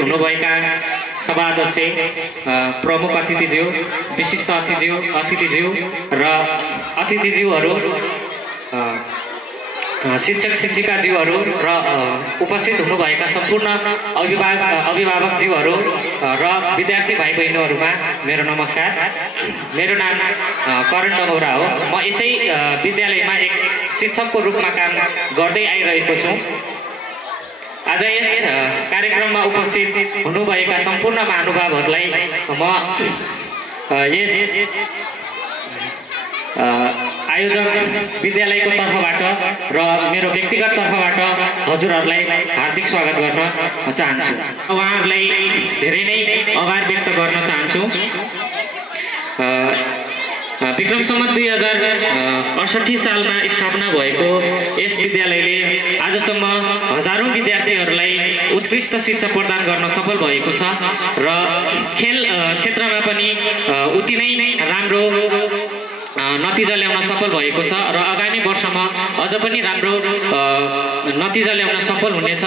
उपस्थित हुनुभएका सभाध्यक्ष, प्रमुख अतिथिज्यू, विशिष्ट अतिथिज्यू र अतिथिज्यूहरू, शिक्षक शिक्षिकाज्यूहरू र उपस्थित हुनुभएका सम्पूर्ण अभिभावकज्यूहरू र विद्यार्थी भाइ बहिनीहरूमा मेरो नमस्कार। मेरो नाम करण डगौरा हो। म यसै विद्यालयमा एक शिक्षकको रूपमा काम गर्दै आइरहेको छु। आज यस कार्यक्रममा उपस्थित हुनुभएका सम्पूर्ण महानुभावहरूलाई म यस आयोजक विद्यालयको तर्फबाट र मेरो व्यक्तिगत तर्फबाट हजुरहरूलाई हार्दिक स्वागत गर्न चाहन्छु। उहाँहरूलाई धेरै नै आभार व्यक्त गर्न चाहन्छु। विक्रम सम्वत 2068 सालमा स्थापना भएको यस विद्यालयले आजसम्म हजारौं विद्यार्थीहरूलाई उत्कृष्ट शिक्षा प्रदान गर्न सफल भएको छ र खेल क्षेत्रमा पनि उति नै राम्रो नतिजा ल्याउन सफल भएको छ र आगामी वर्षमा अझ पनि राम्रो नतिजा ल्याउन सफल हुनेछ।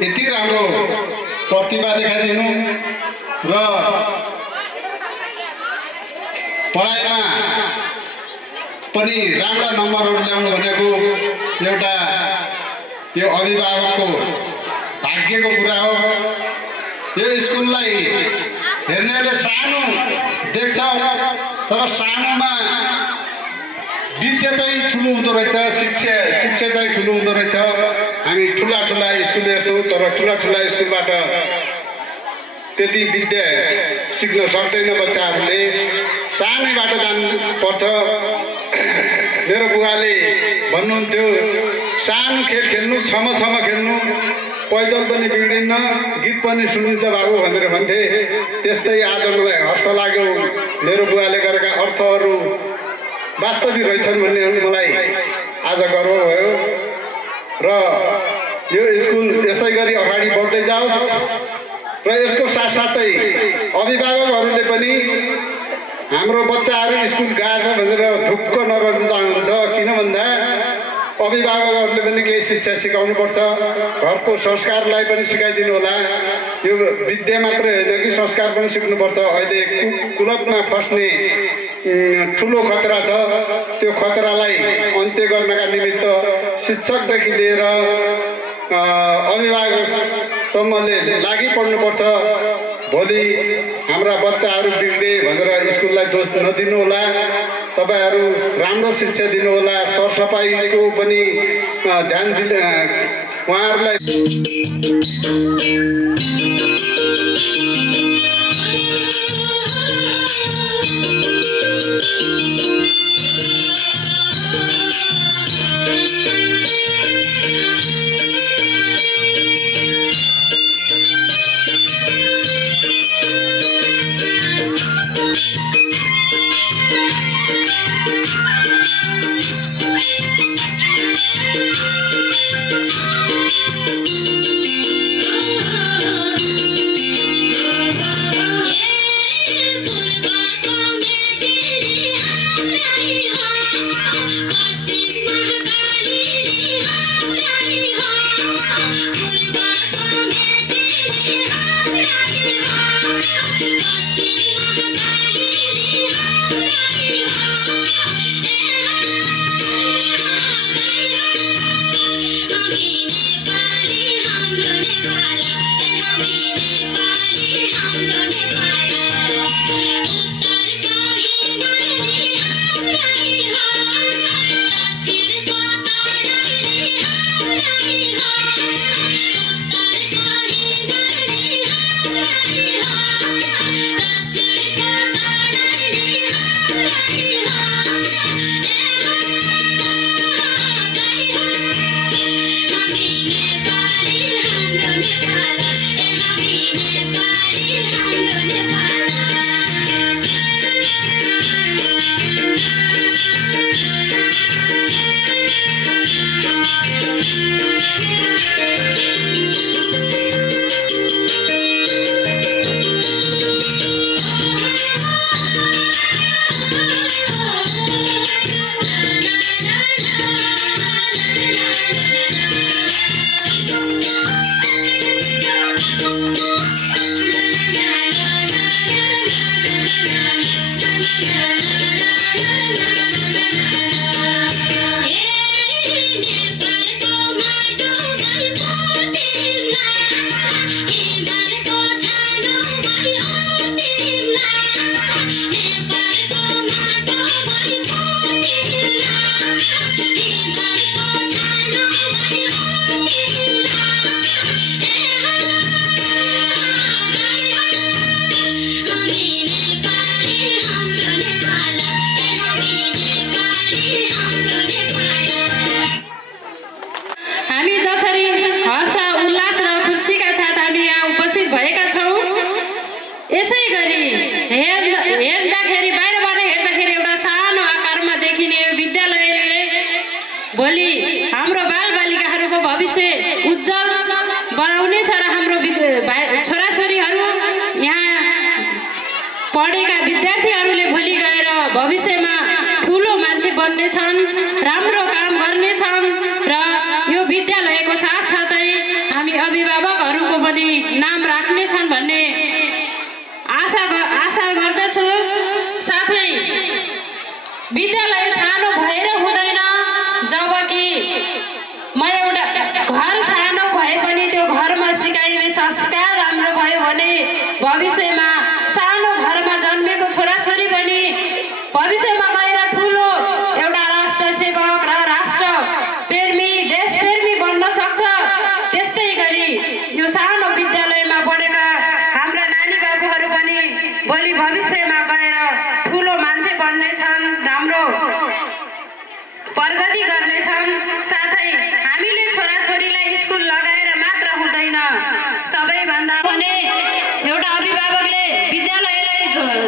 यति राम्रो प्रतिभा देखाइदिनु र पढाइमा पनि राम्रा नम्बरहरू ल्याउनु भनेको एउटा यो अभिभावकको भाग्यको कुरा हो। यो स्कुललाई हेर्नेले सानो देख्छ तर सानोमा विद्या चाहिँ ठुलो हुँदो रहेछ, शिक्षा चाहिँ ठुलो हुँदो रहेछ। हामी ठुला स्कुल हेर्छौँ तर ठुला स्कुलबाट त्यति विद्या सिक्न सक्दैन बच्चाहरूले, सानैबाट जानुपर्छ। मेरो बुवाले भन्नुहुन्थ्यो सानो खेल खेल्नु, छम खेल्नु, पैदल पनि बिग्रिन्न, गीत पनि सुनिन्छ बाबु भनेर भन्थे। त्यस्तै आज मलाई हर्ष लाग्यो मेरो बुवाले गरेका अर्थहरू वास्तविक रहेछन् भन्ने मलाई आज गर्व भयो र यो स्कुल यसै गरी अगाडि बढ्दै जाओस् र यसको साथसाथै अभिभावकहरूले पनि हाम्रो बच्चाहरू स्कुल गएछ भनेर ढुक्क नगर्दा हुन्छ। किन भन्दा अभिभावकहरूले पनि केही शिक्षा सिकाउनुपर्छ, घरको संस्कारलाई पनि सिकाइदिनु होला। यो विद्या मात्रै होइन कि संस्कार पनि सिक्नुपर्छ। अहिले कुलतमा फस्ने ठुलो खतरा छ, त्यो खतरालाई अन्त्य गर्नका निमित्त शिक्षकदेखि लिएर अभिभावकसम्मले लागि पर्नुपर्छ। भोलि हाम्रा बच्चाहरू बिग्रे भनेर स्कुललाई दोष नदिनु होला। तपाईहरू राम्रो शिक्षा दिनु होला, सरसफाइको पनि ध्यान दिनु उहाँहरूलाई।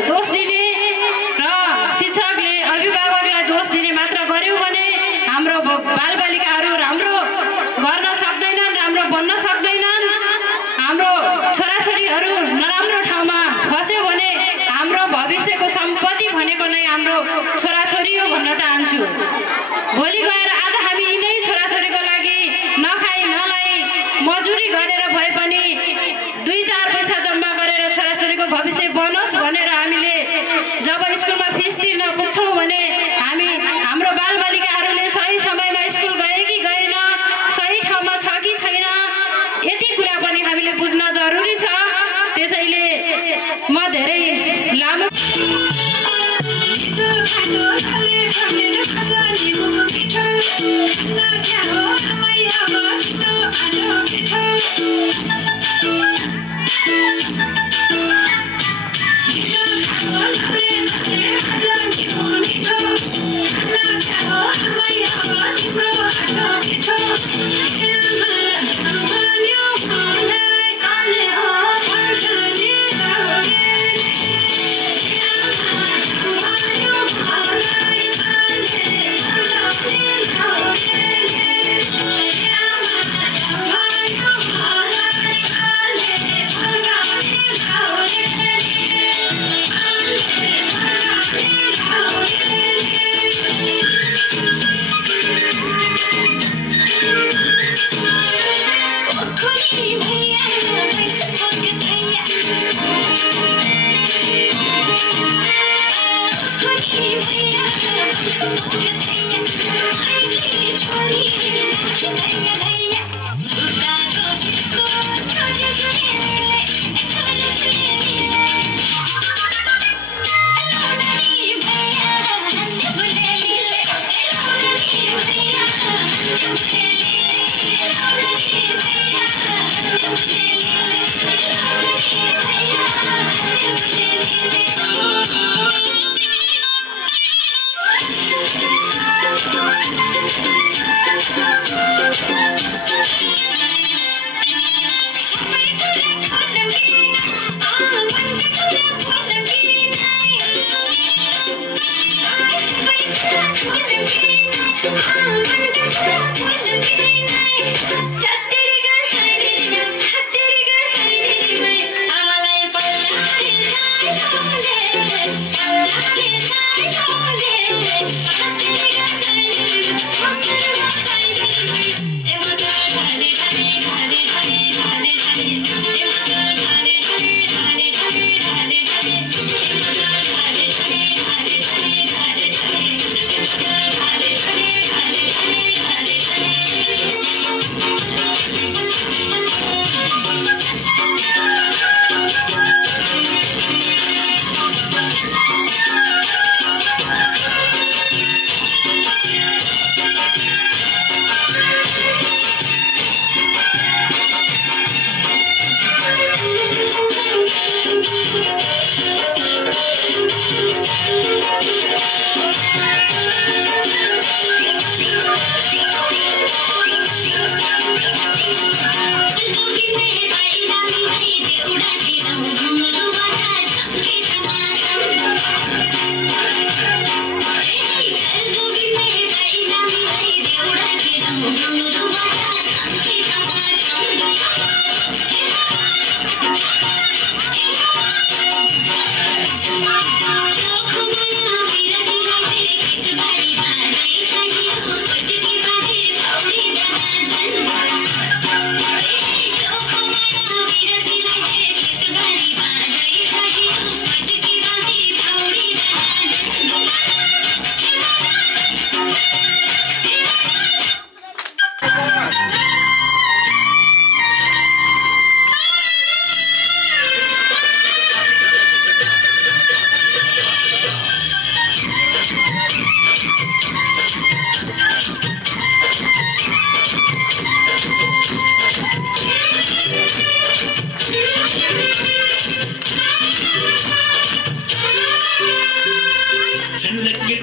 दोष दिने र शिक्षकले अभिभावकलाई दोष बालबालिकाहरू राम्रो गर्न सक्दैनन्, राम्रो बन्न सक्दैनन्। हाम्रो छोराछोरीहरू नराम्रो ठाउँमा फस्यो भने हाम्रो भविष्यको सम्पत्ति भनेको नै हाम्रो छोराछोरी हो भन्न चाहन्छु। भोलि गएर आज हामी यिनै छोराछोरीको लागि नखाई नलाई मजुरी गरेर भए पनि 2-4 पैसा जम्मा गरेर छोराछोरीको भविष्य बनोस् भनेर हामीले जब स्कुलमा फिस तिर्न पुग्छौँ भने हाम्रो बालबालिकाहरूले सही समयमा स्कुल गए कि गएन, सही ठाउँमा छ कि छैन, यति कुरा पनि हामीले बुझ्न जरुरी छ। त्यसैले म धेरै लामो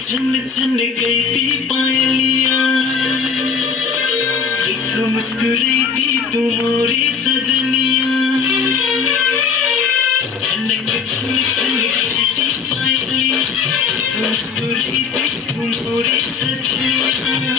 छन छन कहती पायलियां, तू मुस्कुराती तू मोरी सजनियां। छनक छन छन कहती पायलियां, तू मुस्कुराती तू मोरी सजनियां।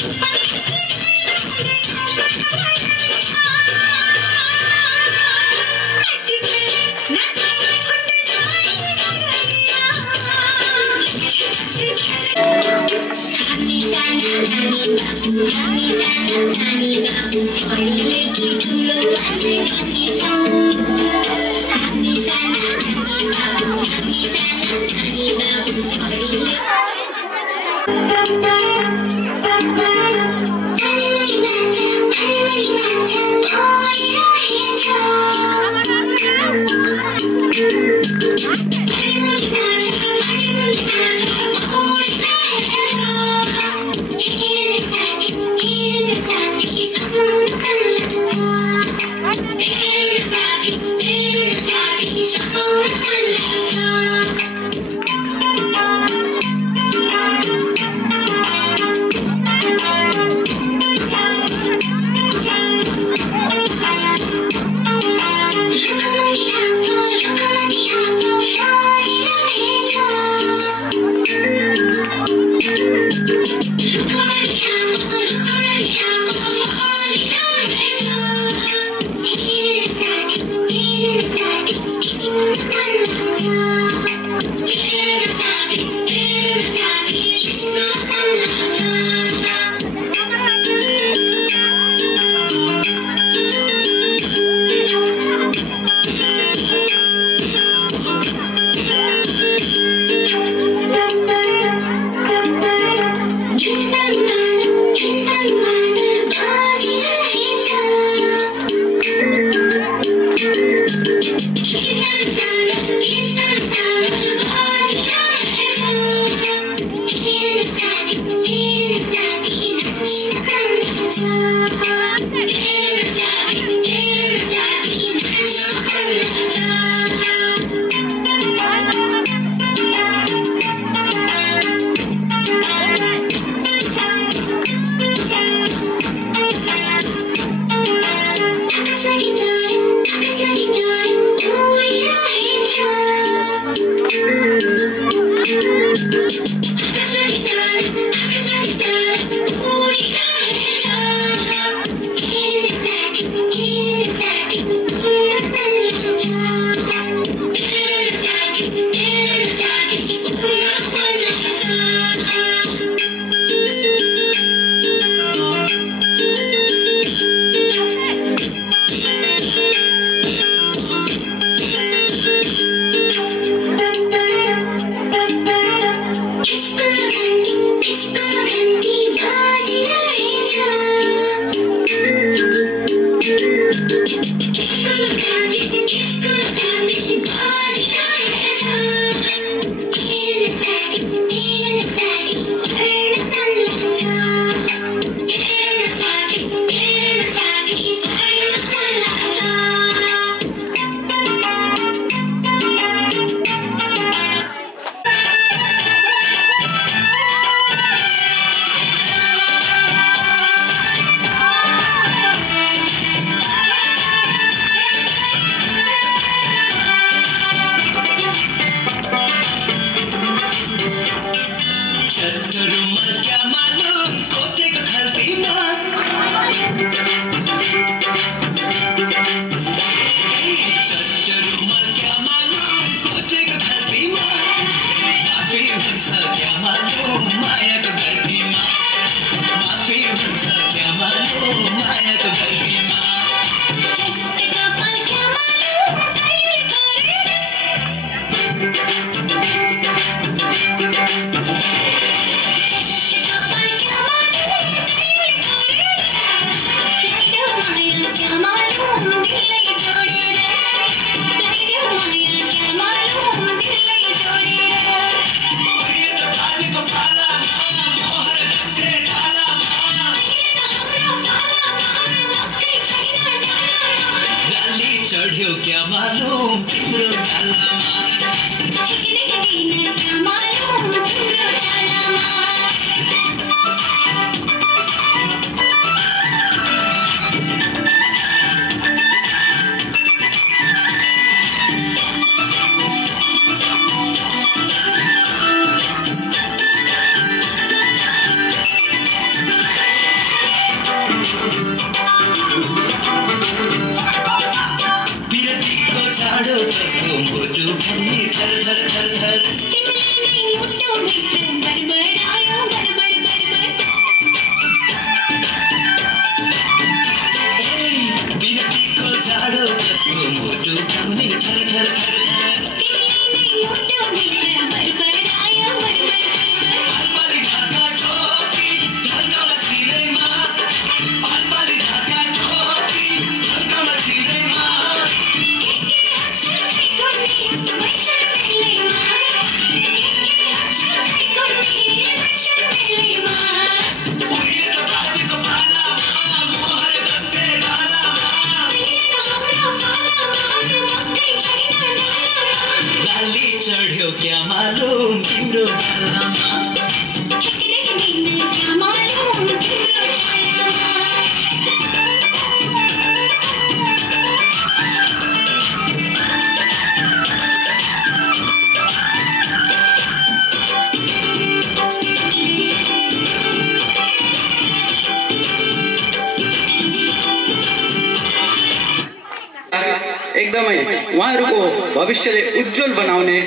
एकदमै उहाँहरूको भविष्यले उज्जवल बनाउने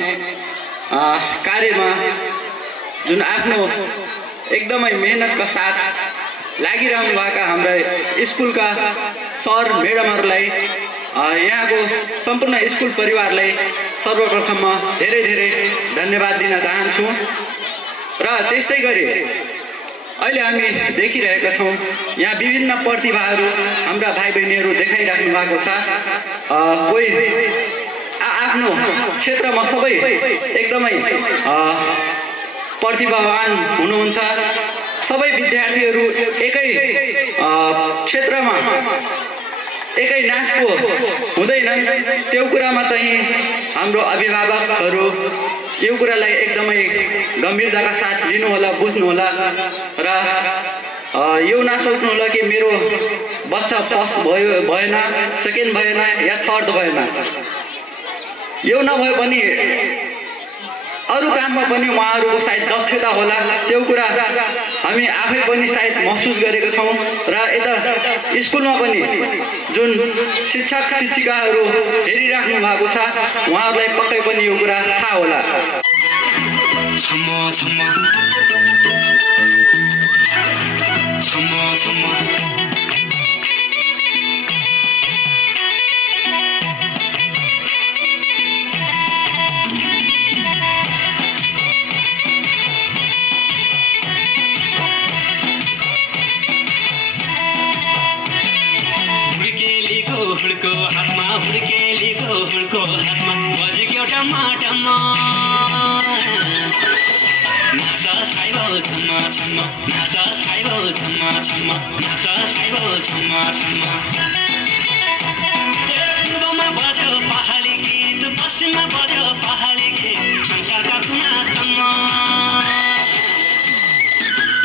कार्यमा जुन आफ्नो एकदमै मेहनतका साथ लागिरहनु भएका हाम्रा स्कुलका सर म्याडमहरूलाई यहाँको सम्पूर्ण स्कुल परिवारलाई सर्वप्रथममा धेरै धेरै धन्यवाद दिन चाहन्छु। र त्यस्तै गरी अहिले हामी देखिरहेका छौँ यहाँ विभिन्न प्रतिभाहरू हाम्रा भाइ बहिनीहरू देखाइराख्नु भएको छ। कोही आफ्नो क्षेत्रमा सबै एकदमै प्रतिभावान हुनुहुन्छ। सबै विद्यार्थीहरू एकै क्षेत्रमा एकै नासको हुँदैनन्। त्यो कुरामा चाहिँ हाम्रो अभिभावकहरू यो कुरालाई एकदमै गम्भीरताका साथ लिनुहोला, बुझ्नुहोला र यो नसोच्नु होला कि मेरो बच्चा फर्स्ट भएन, सेकेन्ड भएन या थर्ड भएन। यो नभए पनि अरू काममा पनि उहाँहरूको सायद दक्षता होला, त्यो कुरा हामी आफै पनि सायद महसुस गरेका छौँ। र यता स्कुलमा पनि जुन शिक्षक शिक्षिकाहरू हेरिराख्नु भएको छ उहाँहरूलाई पक्कै पनि यो कुरा थाहा होला। हुड्को हातमा हुड्केलीको हुड्को हातमा बजेको एउटा माटामा नाच साइबल छम्मा छम्मा नाच साइबल छम्मा छम्मा नाच साइबल छम्मा छम्मा। पूर्वमा बज्यो पहाडी गीत, पश्चिममा बज्यो पहाडी गीत, संसारका कुनासम्म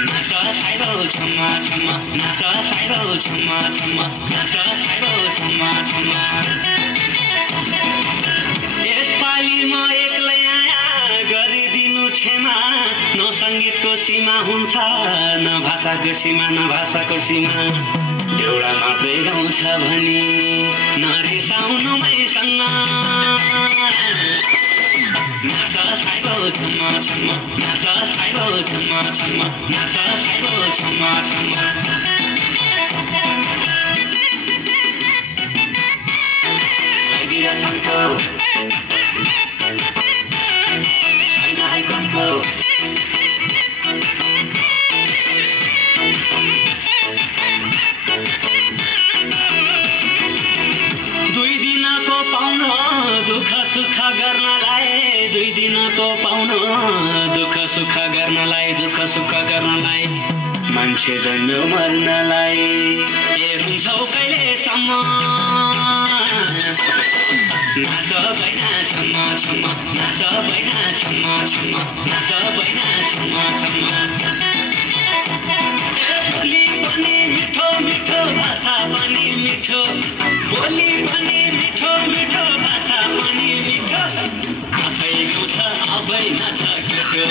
नाच साइबल छम्मा छम्मा नाच साइबल छम्मा छम्मा नाच साइबल छम्मा छम्मा। यसपालि म एक्लै आया गरिदिनु क्षमा, न सङ्गीतको सीमा हुन्छ न भाषाको सीमा, न भाषाको सीमा। एउटा मात्रै गाउँछ भनी नरिसाउनु मैसँग नाच साइबल छम्मा छम्मा नाच साइबल छम्मा छम्मा नाच साइबल छम्मा छम्मा। दुई दिनको पाउन दुःख सुख गर्नलाई, दुई दिनको पाउन दुःख सुख गर्नलाई, दुःख सुख गर्नलाई मान्छे जन्म्यो मर्नलाई। ए हुन्छौ कहिलेसम्म नाच बैना छम्मा छम्मा नाच बैना छम्मा छम्मा नाच बैना छम्मा छम्मा। बोली पनि मिठो मिठो भाषा पनि मिठो, बोली पनि मिठो मिठो भाषा पनि मिठो। आफै गाउँछ आफै नाच केटो,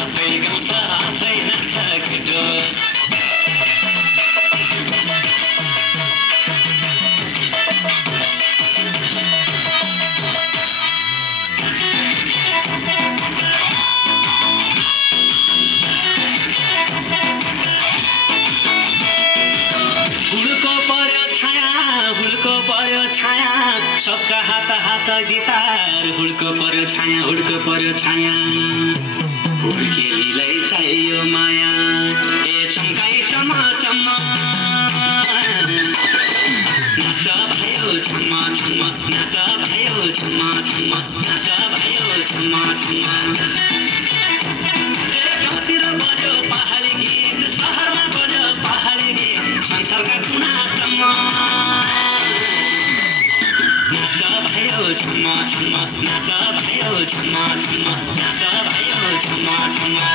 आफै गाउँछ आफै नाच केटो। सबका मेरा हात हात गिटार हुड्को पर्यो छाया हुड्को पर्यो छाया हुड्केलीलाई चाहियो माया ए चम्काई चम्मा चम्मा नाच भयो छम्मा छम्मा नाच भयो छम्मा छम्मा नाच भयो छम्मा छम्मा गाउँतिर बज्यो पहाडी गीत सहरमा बज्यो पहाडी गीत संसारका कुनासम्म नाच भयो छम्मा छम्मा नाच भयो छम्मा छम्मा नाच भयो छम्मा छम्मा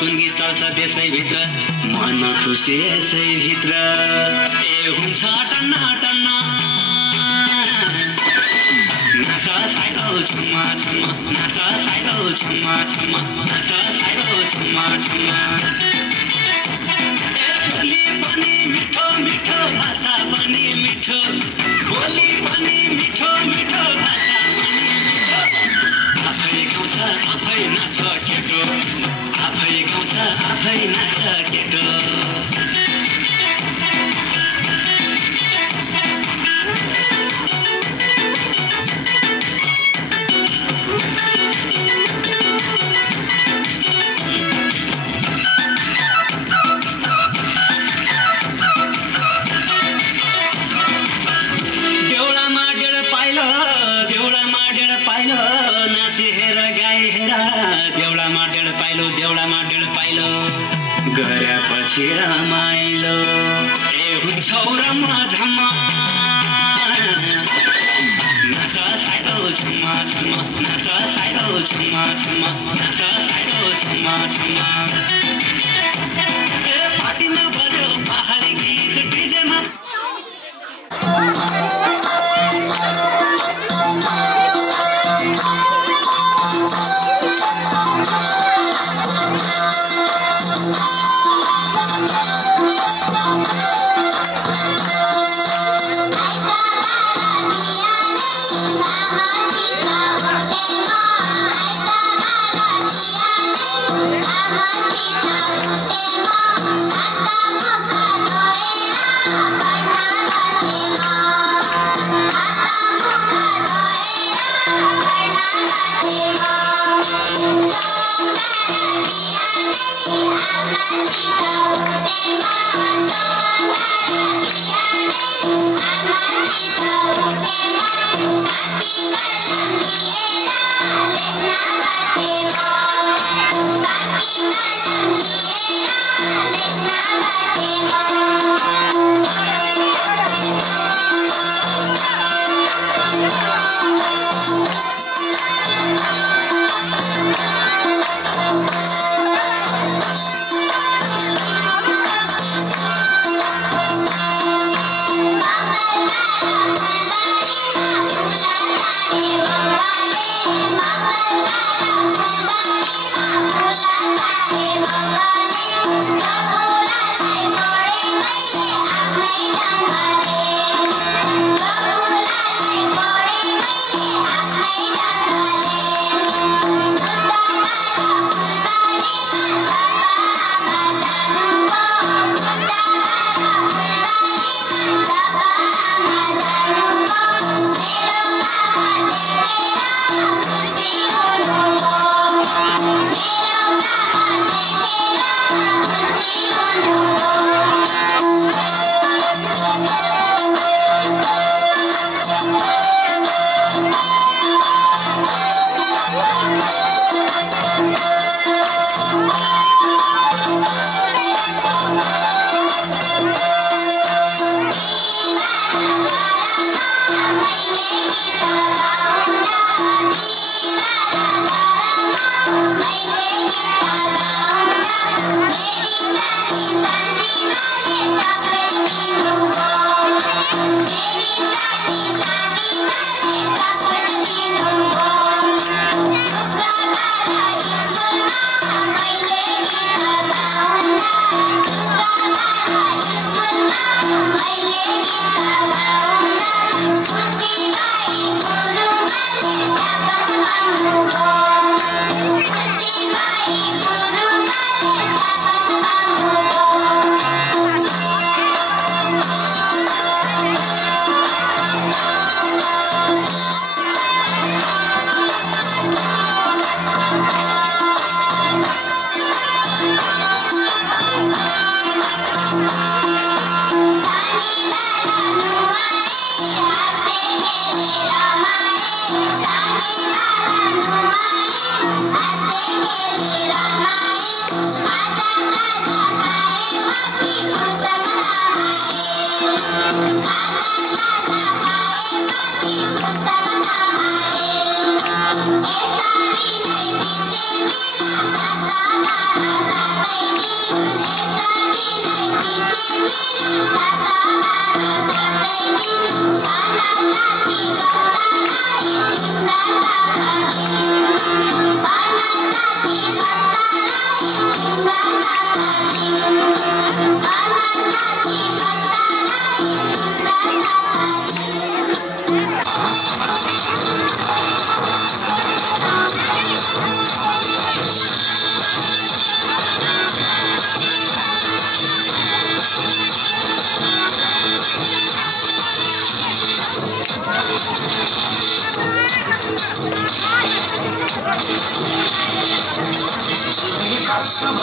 कुन गीत चल्छ देशैभित्र मन खुसी यसैभित्र ए हुन्छ टन्न टन्न नाच साइडो छम्मा छम्मा नाच साइडो छम्मा छम्मा नाच साइडो छम्मा छम्मा बोली पनि मिठो मिठो भाषा पनि मिठो बोली पनि मिठो मिठो भाषा पनि मिठो आफै गाउँछ आफै नाच केटो आफै गाउँछ आफै नाच केटो गरेपछि रमाइलो ए हुन्छ रमा झम्मा नाच साइडो छम्मा छम्मा नाच साइडो छम्मा छम्मा नाच साइडो छम्मा छम्मा ए पार्टीमा बज्यो पहाडी गीत डिजेमा Bye.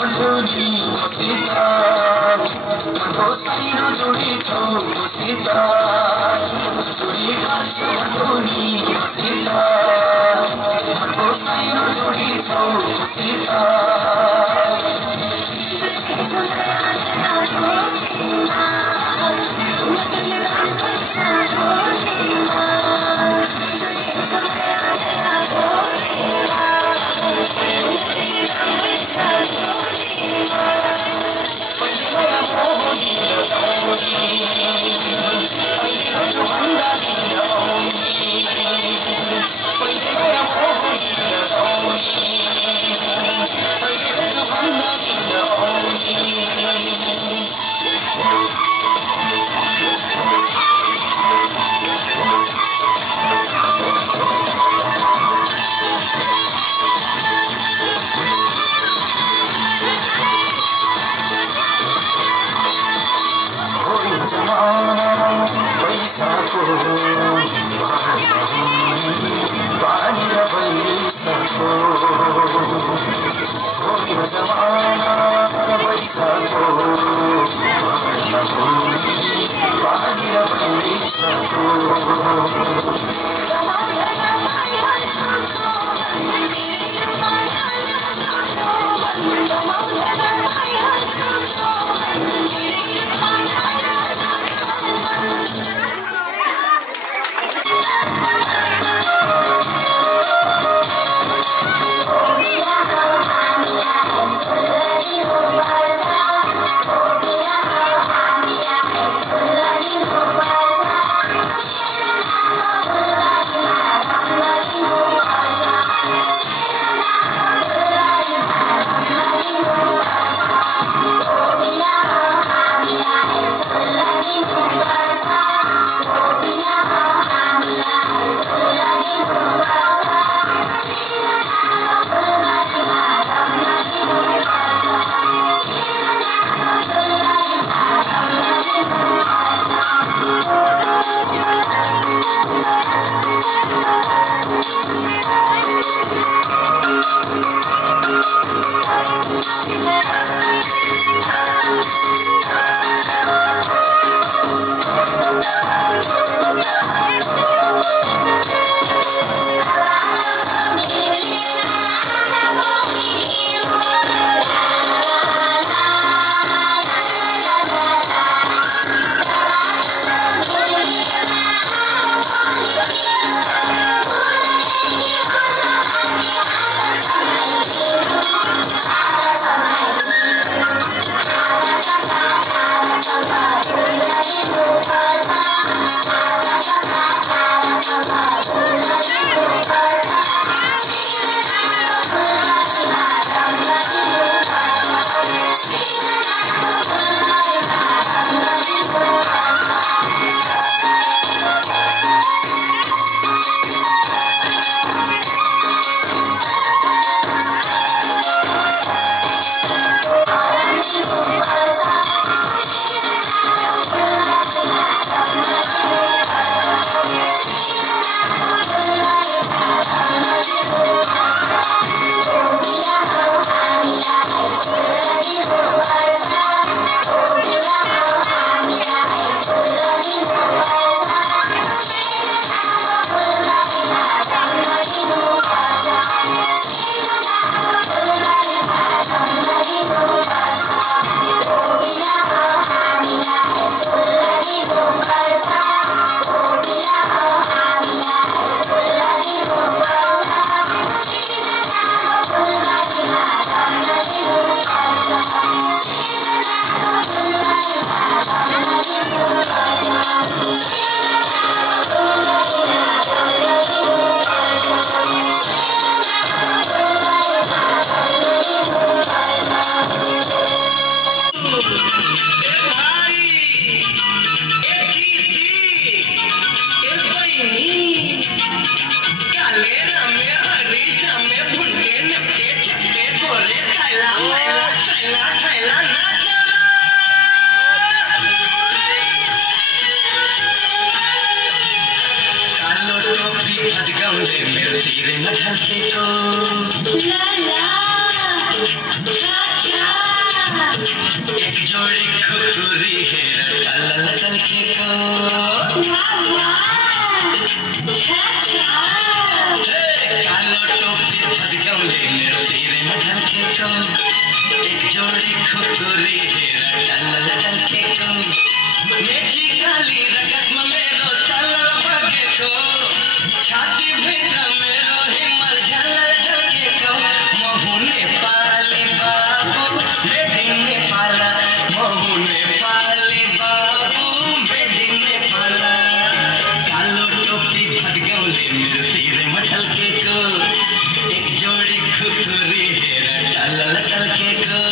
मधुनी सीता मनको साइनो जोडी छौ सीता जोडी कान्छ मधुनी सीता मनको साइनो जोडी छौ सीता पैसाको पानी र पैसाको जमाना पैसाको पानी र पैसाको एक जोडी खुकुरी हेर टल्लल टल्केको मेची काली रगतमा मेरो सल्लल बगेको छाती भित्र मेरो हिम्मल झल्लल झल्केको म हुने पाली बाबु मेदिन नेपाल म हुने पाली बाबु मेदिन नेपाल कालो टोपी फटगाउँले मेरो शिरमा ढल्केको एक जोडी खुकुरी हेर टल्लल टल्केको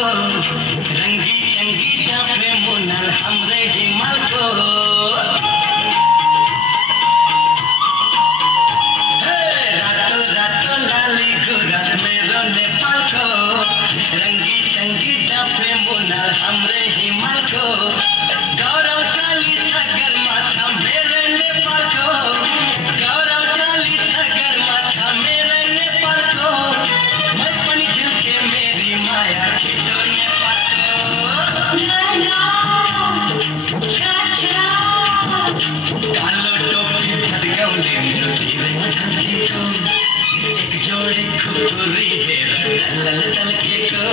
रंगी चंगी डाफे मुनल हमरे हिमाल को रातो रातो लाली गुरस मेरो नेपाल को रंगी चंगी डाफे मुनल हमरे हिमाल को गौरवशाली सागर माथा मेरे नेपाल को गौरवशाली सागर माथा मेरे नेपाल को मैं पनि झिल्के मेरी माया खिटो कालो टोपी फटगाउँले मेरो शिरमा ढल्केको एक जोडी खुकुरी हेर टल्लल टल्केको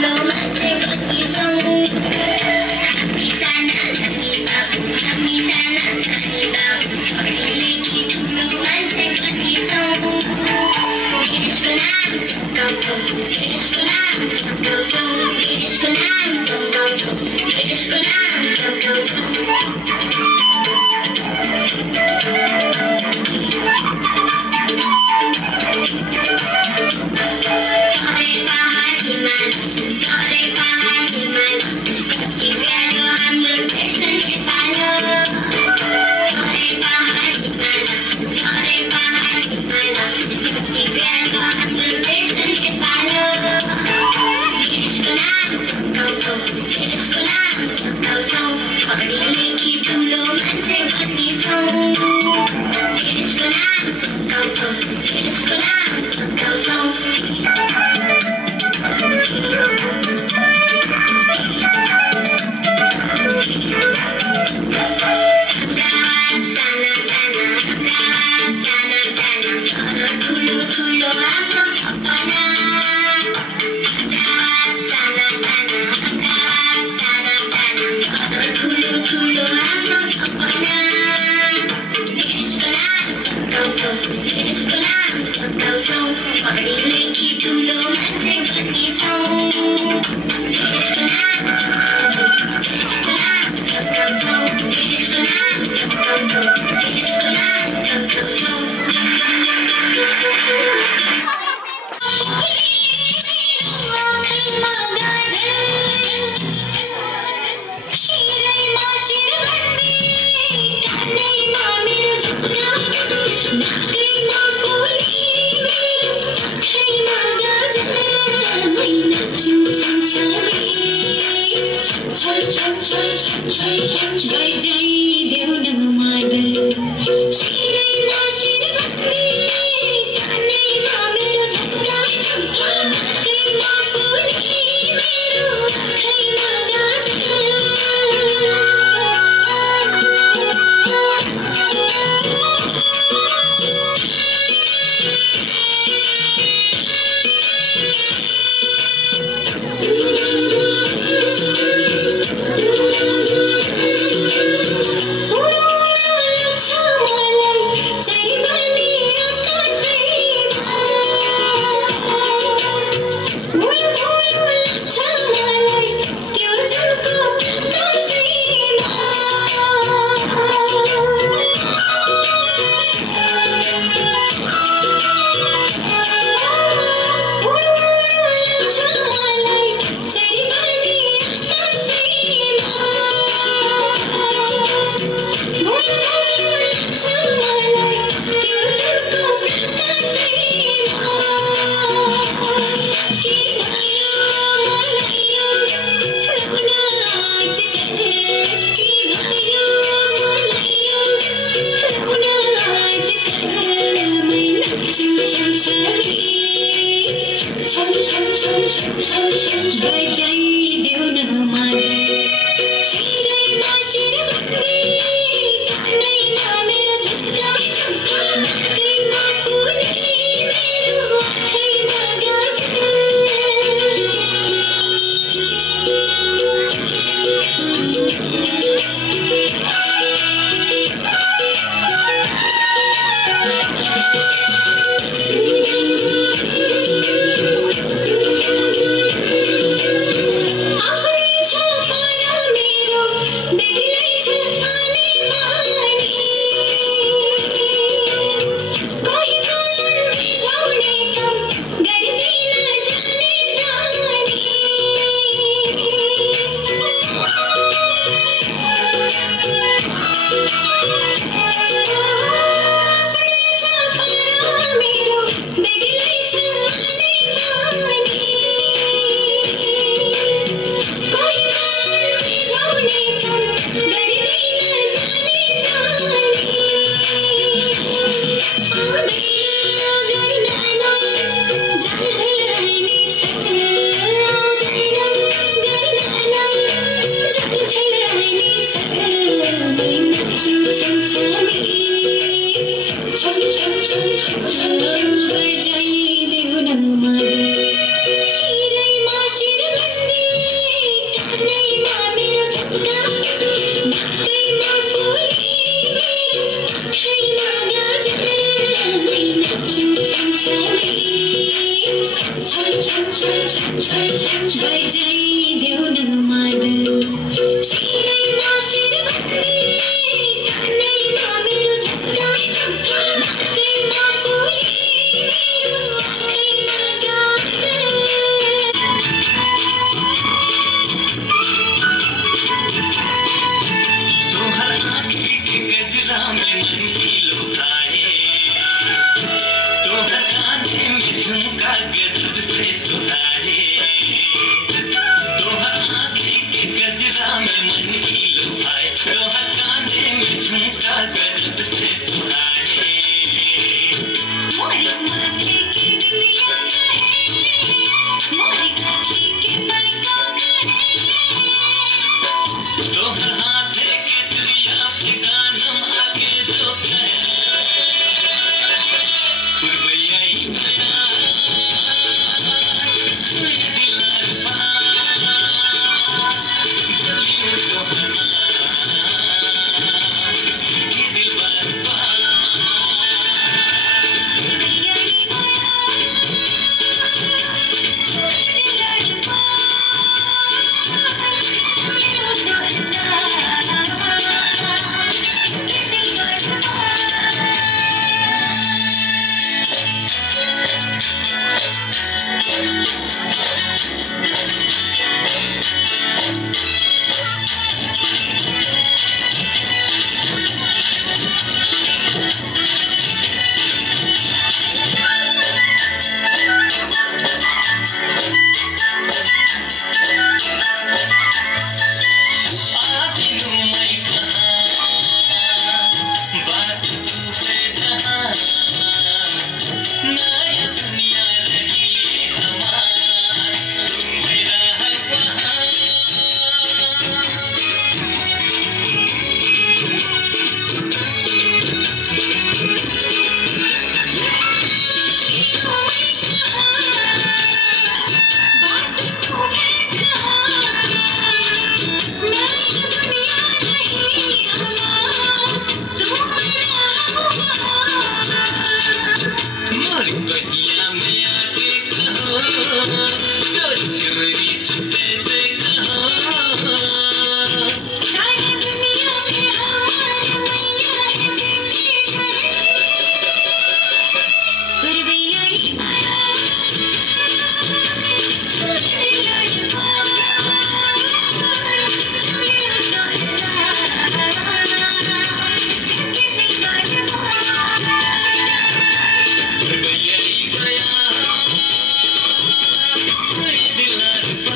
ठुलो मान्छे बनिन्छौँ हामी साना नानी बाबु हामी साना नानी बाबु पढेलेखी ठुलो मान्छे बनिन्छौँ देशको नाम चम्काउँछौँ देशको नाम चम्काउँछौँ देशको नाम चम्काउँछौँ देशको नाम चम्काउँछौँ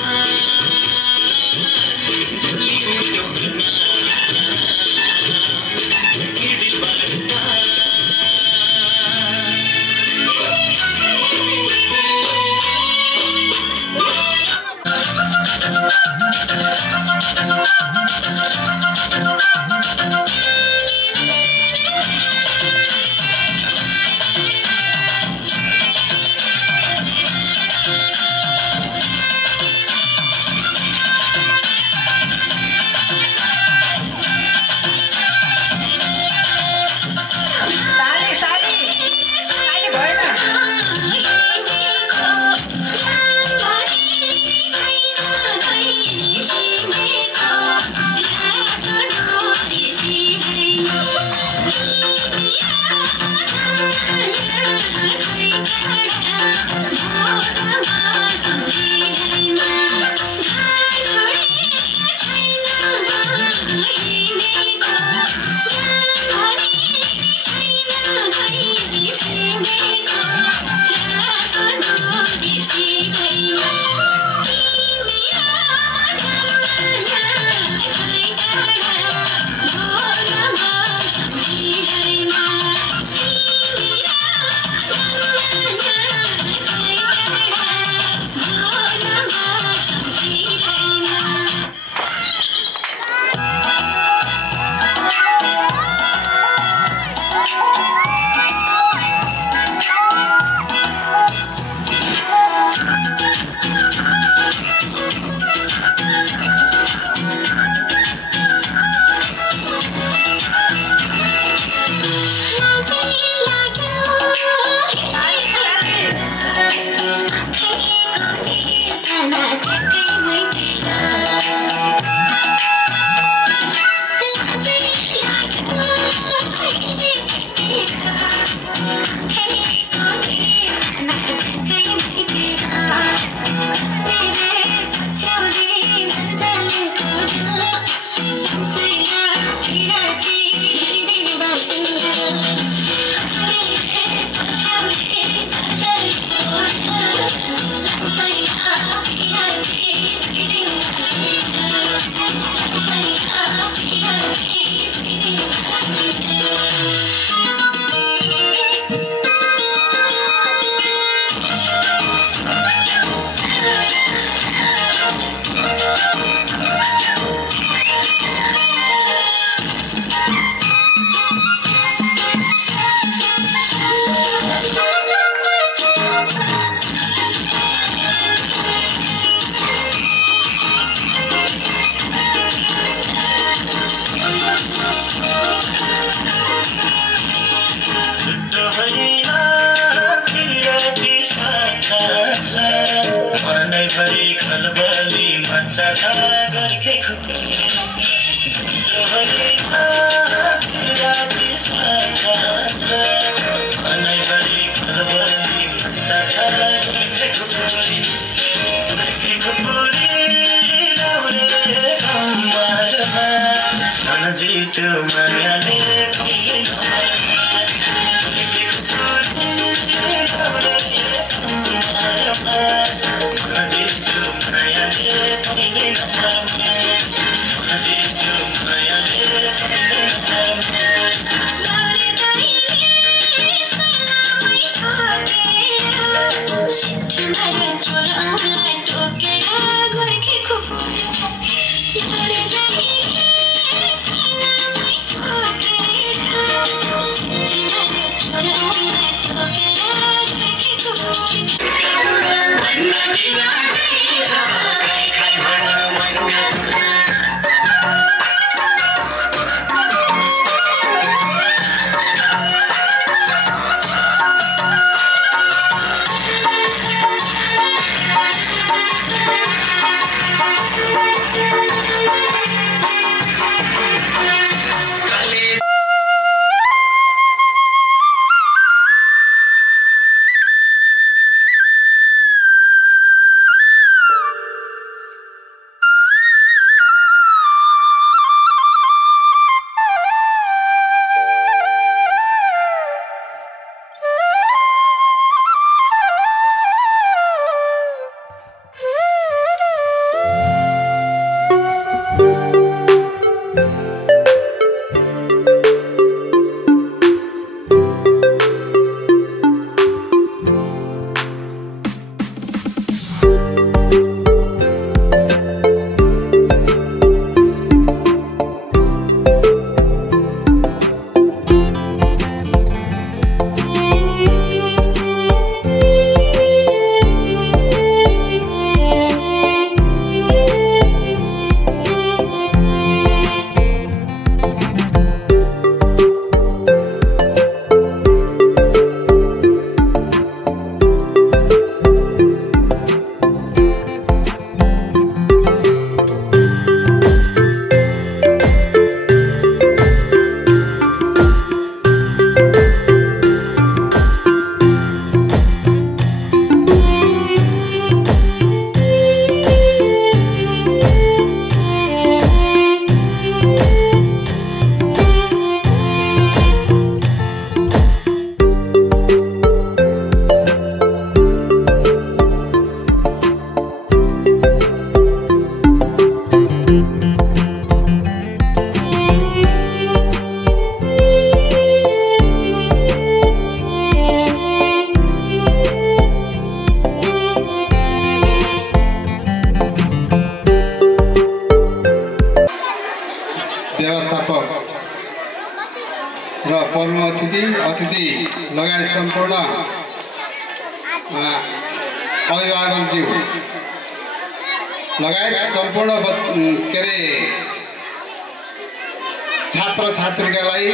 Bye. मनैभरि खलबली मच्चा छ गोर्खे खुकुरी झुन्डोभरि राति छ मनैभरि खलबली मच्चा छ गोर्खे खुकुरी राउरे कम्मरमा नजितो मायाले अतिथि लगायत सम्पूर्ण अभिभावकज्यू लगायत सम्पूर्ण के अरे छात्र छात्रीकालाई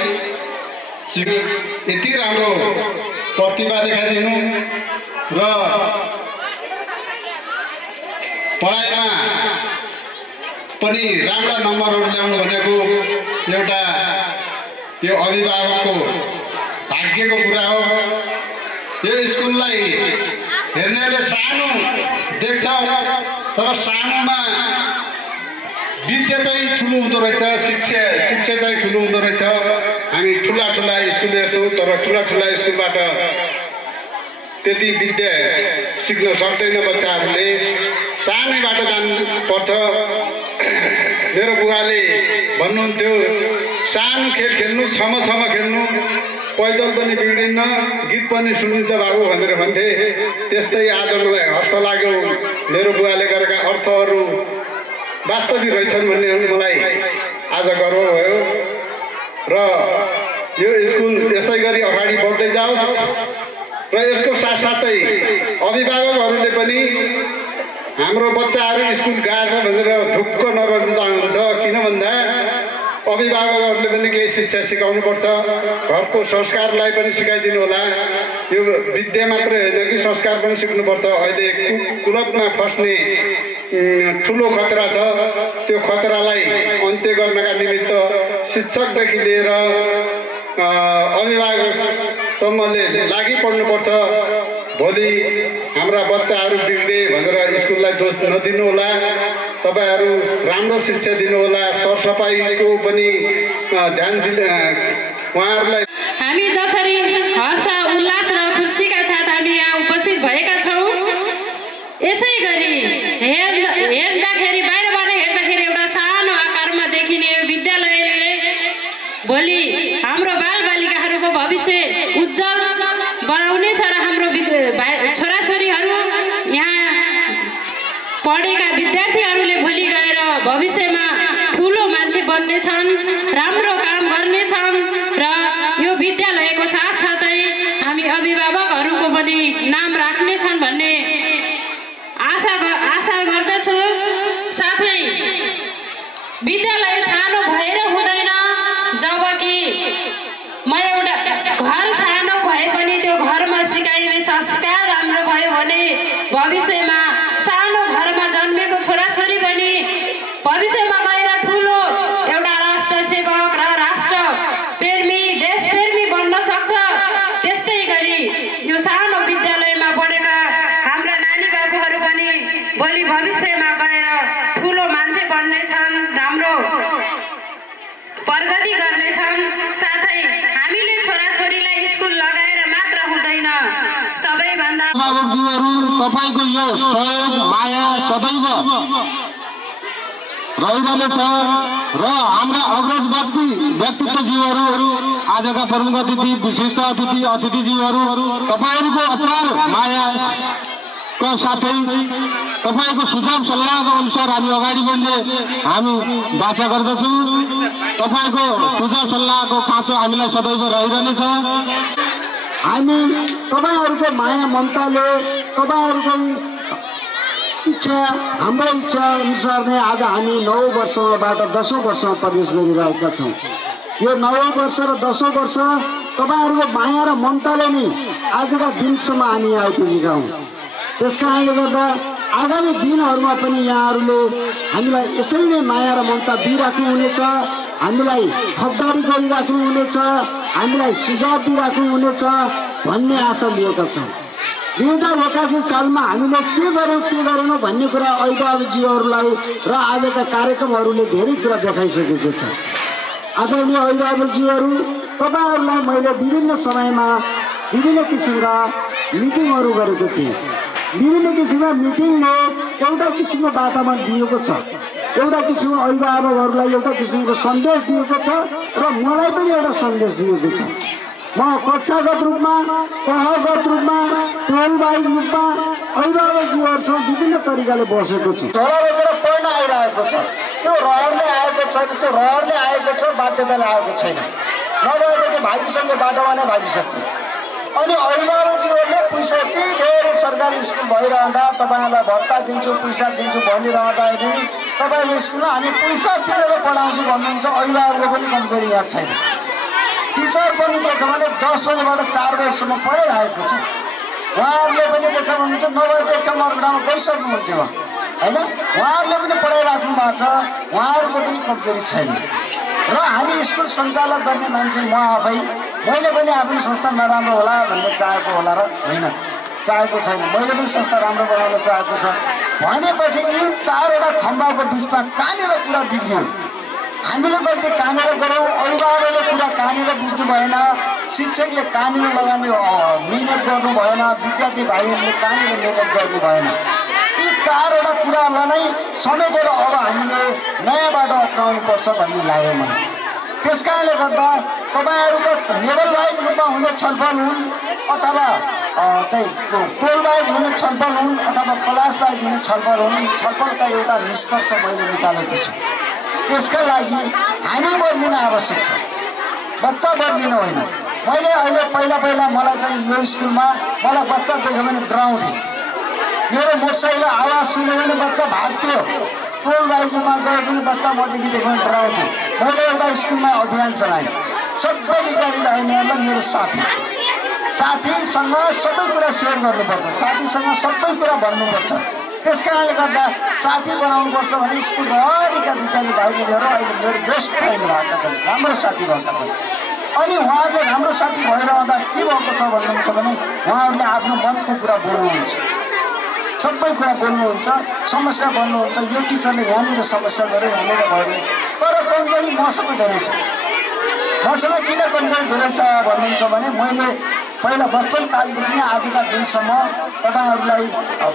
यति राम्रो प्रतिभा देखाइदिनु र पढाइमा पनि राम्रा नम्बरहरू ल्याउनु भनेको एउटा यो अभिभावकको भाग्यको कुरा हो। यो स्कुललाई हेर्नेले सानो देख्छ तर सानोमा विद्या चाहिँ ठुलो हुँदो रहेछ, शिक्षा चाहिँ ठुलो हुँदो रहेछ। हामी ठुला स्कुल हेर्छौँ तर ठुला स्कुलबाट त्यति विद्या सिक्न सक्दैन बच्चाहरूले, सानैबाट जानुपर्छ। मेरो बुवाले भन्नुहुन्थ्यो सानो खेल खेल्नु, छम खेल्नु, पैदल पनि बिग्रिन्न, गीत पनि सुनिन्छ बाबु भनेर भन्थे। त्यस्तै आज मलाई हर्ष लाग्यो मेरो बुवाले गरेका अर्थहरू वास्तविक रहेछन् भन्ने मलाई आज गर्व भयो। र यो स्कुल यसै गरी अगाडि बढ्दै जाओस् र यसको साथसाथै अभिभावकहरूले पनि हाम्रो बच्चाहरू स्कुल गएछ भनेर ढुक्क नगर्दा हुन्छ। किन भन्दा अभिभावकहरूले पनि केही शिक्षा सिकाउनुपर्छ, घरको संस्कारलाई पनि सिकाइदिनु होला। यो विद्या मात्रै होइन कि संस्कार पनि सिक्नुपर्छ। अहिले कुलतमा फस्ने ठुलो खतरा छ। त्यो खतरालाई अन्त्य गर्नका निमित्त शिक्षकदेखि लिएर अभिभावकसम्मले लागि पर्नुपर्छ। भोलि हाम्रा बच्चाहरू बिग्रे भनेर स्कुललाई दोष नदिनु होला। तपाईहरू राम्रो शिक्षा दिनुहोला। सरसफाइको पनि ध्यान दिनु उहाँहरूलाई। हामी जसरी हर्ष उल्लास र खुसीका साथ हामी यहाँ उपस्थित भएका छौँ, यसै गरी हेर्दाखेरि बाहिरबाट हेर्दाखेरि एउटा सानो आकारमा देखिने विद्यालयले भोलि हाम्रो बालबालिकाहरूको भविष्य उज्जवल बनाउनेछ र हाम्रो छोराछोरीहरू यहाँ पढेका विद्यार्थीहरूले भोलि गएर भविष्यमा ठुलो मान्छे बन्नेछन्, राम्रो काम गर्नेछन् र यो विद्यालयको साथसाथै हामी अभिभावकहरूको पनि नाम राख्नेछन् भन्ने आशा गर्दछु। साथै विद्यालय सानो भएर हुँदैन। जबकि म एउटा घर सानो भए पनि त्यो घरमा सिकाइने संस्कार राम्रो भयो भने भविष्यमा सानो घरमा जन्मेको छोराछोरी पनि भविष्यमा गएर ठुलो एउटा राष्ट्र सेवक र राष्ट्र प्रेमी देशप्रेमी बन्न सक्छ। त्यस्तै गरी यो सानो विद्यालयमा पढेका हाम्रा नानी बाबुहरू पनि भोलि भविष्यमा गएर ठुलो मान्छे बन्नेछन्, राम्रो प्रगति गर्नेछन्। साथै हामीले छोराछोरीलाई स्कुल लगाएर मात्र हुँदैन, सबैभन्दा अभिभावकज्यूहरू तपाईँको यो सहयोग माया सदैव रहिरहनेछ र हाम्रा अग्रज व्यक्तित्वज्यूहरू आजका प्रमुख अतिथि विशिष्ट अतिथिज्यूहरू तपाईँहरूको अपार मायाको साथै तपाईँको सुझाव सल्लाहको अनुसार हामी अगाडि बढ्ने हामी बाचा गर्दछौँ। तपाईँको सुझाव सल्लाहको खाँचो हामीलाई सदैव रहिरहनेछ। हामी तपाईँहरूको माया ममताले तपाईँहरूको इच्छा हाम्रो इच्छा अनुसार नै आज हामी 9 वर्षबाट 10औं वर्षमा प्रवेश गरिरहेका छौँ। यो 9औं वर्ष र 10औं वर्ष तपाईँहरूको माया र ममताले नै आजका दिनसम्म हामी आइपुगेका हौँ। त्यस कारणले गर्दा आगामी दिनहरूमा पनि यहाँहरूले हामीलाई यसरी नै माया र ममता दिइराख्नुहुनेछ, हामीलाई हकदारी गरिराख्नुहुनेछ, हामीलाई सुझाव दिइराख्नुहुनेछ भन्ने आशा लिएका छौँ। 2081 सालमा हामीले के गरेनौँ भन्ने कुरा अभिभावकज्यूहरूलाई र आजका कार्यक्रमहरूले धेरै कुरा देखाइसकेको छ। आदरणीय अभिभावकज्यूहरू, तपाईँहरूलाई मैले विभिन्न समयमा विभिन्न किसिमका मिटिङहरू गरेको थिएँ। विभिन्न किसिमका मिटिङले एउटा किसिमको वातावरण दिएको छ, एउटा किसिमको अभिभावकहरूलाई एउटा किसिमको सन्देश दिएको छ र मलाई पनि एउटा सन्देश दिएको छ। म कक्षागत रूपमा, तहगत रूपमा, टोल वाइज रूपमा अभिभावकज्यूहरूसँग विभिन्न तरिकाले बसेको छु। छोरा बगेर पढ्न आइरहेको छ, त्यो रहरले आएको छैन, त्यो रहरले आएको छ, बाध्यताले आएको छैन। नभएको त्यो भागिसँग बाटोमा नै भागिसक्यो। अनि अभिभावकज्यूहरूले पैसा के धेरै सरकारी स्कुल भइरहँदा तपाईँहरूलाई भत्ता दिन्छु पैसा दिन्छु भनिरहँदाखेरि तपाईँको स्कुलमा हामी पैसा तिरेर पढाउँछु भन्नुहुन्छ। अभिभावकको पनि कमजोरी याद छैन। टिचर पनि के छ भने 10 बजेबाट 4 बजेसम्म पढाइरहेको छ। उहाँहरूले पनि के छ भन्नुहुन्छ, नभए त एउटा मर्गडामा गइसक्नुहुन्थ्यो होइन। उहाँहरूले पनि पढाइराख्नु भएको छ, उहाँहरूको पनि कमजोरी छैन। र हामी स्कुल सञ्चालक गर्ने मान्छे म आफै, मैले पनि आफ्नो संस्था नराम्रो होला भन्ने चाहेको होला र होइन, चाहेको छैन। मैले पनि संस्था राम्रो बनाउन चाहेको छ भनेपछि यी 4वटा खम्बाको बिचमा कहाँनिर कुरा बिग्रियो? हामीले गल्ती कहाँनिर गऱ्यौँ? अभिभावकले कुरा कहाँनिर बुझ्नु भएन, शिक्षकले कहाँनिर लगाउने मिहिनेत गर्नु भएन, विद्यार्थी भाइहरूले कहाँनिर मिहिनेत गर्नु भएन। यी 4वटा कुरालाई नै समेटेर अब हामीले नयाँ बाटो अपनाउनुपर्छ भन्ने लाग्यो मलाई। त्यस कारणले गर्दा तपाईँहरूको लेभल वाइज रूपमा हुने छलफल हुन् अथवा चाहिँ टोल वाइज हुने छलफल हुन् अथवा क्लास वाइज हुने छलफल हुन्, यी छलफलका एउटा निष्कर्ष मैले निकालेको छु। त्यसका लागि हामी बदलिन आवश्यक छ, बच्चा बदलिन होइन। मैले अहिले पहिला मलाई चाहिँ यो स्कुलमा मलाई बच्चा देख्यो भने डराउँथेँ। मेरो मोटरसाइकल आवाज सुन्यो भने बच्चा भाग्थ्यो। टोल वाइजमा गयो पनि बच्चा मदेखि देख्यो भने डराउँथ्यो। मैले एउटा स्कुलमा अभियान चलाएँ, सबै विद्यार्थी भाइनीहरूलाई मेरो साथी साथीसँग सबै कुरा सेयर गर्नुपर्छ, साथीसँग सबै कुरा भन्नुपर्छ। त्यस कारणले गर्दा साथी बनाउनुपर्छ भने स्कुलभरिका विद्यार्थी भाइ बहिनीहरू अहिले मेरो बेस्ट फ्रेन्ड भएका छन्, राम्रो साथी भएका छन्। अनि उहाँहरूले राम्रो साथी भइरहँदा के भएको छ भन्नुहुन्छ भने उहाँहरूले आफ्नो मनको कुरा बोल्नुहुन्छ, सबै कुरा बोल्नुहुन्छ, समस्या बोल्नुहुन्छ। यो टिचरले यहाँनिर समस्या गर्यो, यहाँनिर भयो, तर कमजोरी मसँग धेरै छ। मसँग किन कमजोरी धेरै छ भन्नुहुन्छ भने मैले पहिला बचपन कालदेखि नै आजका दिनसम्म तपाईँहरूलाई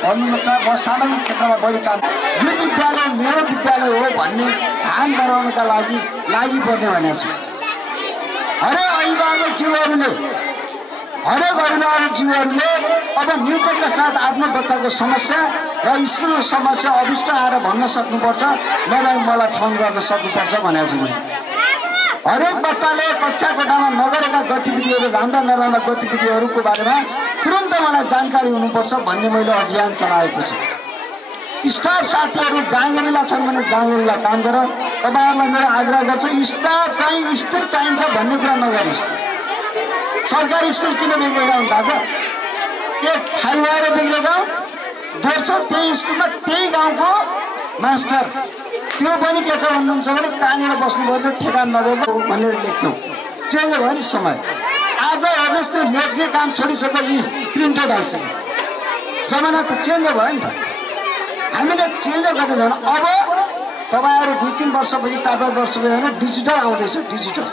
भन्नुहुन्छ म सामाजिक क्षेत्रमा बढी काम, यो विद्यालय मेरो विद्यालय हो भन्ने भान बनाउनका लागि लागिपर्ने भनेको छु। हरेक अभिभावकज्यूहरूले अब निर्णयका साथ आफ्नो बच्चाको समस्या र स्कुलको समस्या अफिसमा आएर भन्न सक्नुपर्छ, नभए मलाई फोन गर्न सक्नुपर्छ भनेको छु। मैले हरेक बच्चाले कक्षा कोठामा नगरेका गतिविधिहरू, राम्रा नराम्रा गतिविधिहरूको बारेमा तुरन्त मलाई जानकारी हुनुपर्छ भन्ने मैले अभियान चलाएको छु। स्टाफ साथीहरू जाँगेरीला छन् भने जाँगेरीला काम गर। तपाईँहरूलाई मेरो आग्रह गर्छु, स्टाफ चाहिँ स्थिर चाहिन्छ भन्ने कुरा नगर्नुहोस्। सरकारी स्कुल किन बिग्रेका हुन् दाजु? एक ठाउँ भएर बिग्रेका दोर्छ, त्यही स्कुलमा त्यही गाउँको मास्टर, त्यो पनि के छ भन्नुहुन्छ भने कहाँनिर बस्नुभयो ठेगान नभएको भनेर लेख्थ्यौँ। चेन्ज भयो नि समय। आज हेर्नुहोस् त्यो लेख्ने काम छोडिसक्यो, यी प्रिन्टेड आइसक्यो। जमाना त चेन्ज भयो नि त। हामीले चेन्ज गर्ने झन् अब तपाईँहरू 2-3 वर्षपछि 4-5 वर्षपछि हेर्नु डिजिटल आउँदैछ। डिजिटल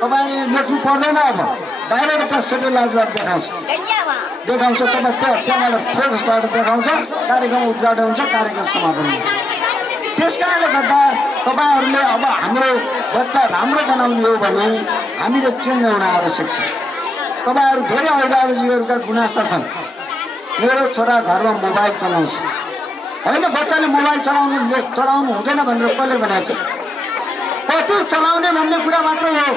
तपाईँहरूले लेख्नु पर्दैन। अब डाइरेक्ट सेटेलाइटबाट देखाउँछ तपाईँ त्यहाँबाट फोकसबाट देखाउँछ, कार्यक्रम उद्घाटन हुन्छ, कार्यक्रम समापन हुन्छ। त्यस कारणले गर्दा तपाईँहरूले अब हाम्रो बच्चा राम्रो बनाउने हो भने हामीले चेन्ज हुन आवश्यक छ। तपाईँहरू धेरै अभिभावकजीहरूका गुनासा छन्, मेरो छोरा घरमा मोबाइल चलाउँछ। होइन, बच्चाले मोबाइल चलाउनु हुँदैन भनेर कसले भनेको छ? कति चलाउने भन्ने कुरा मात्रै हो,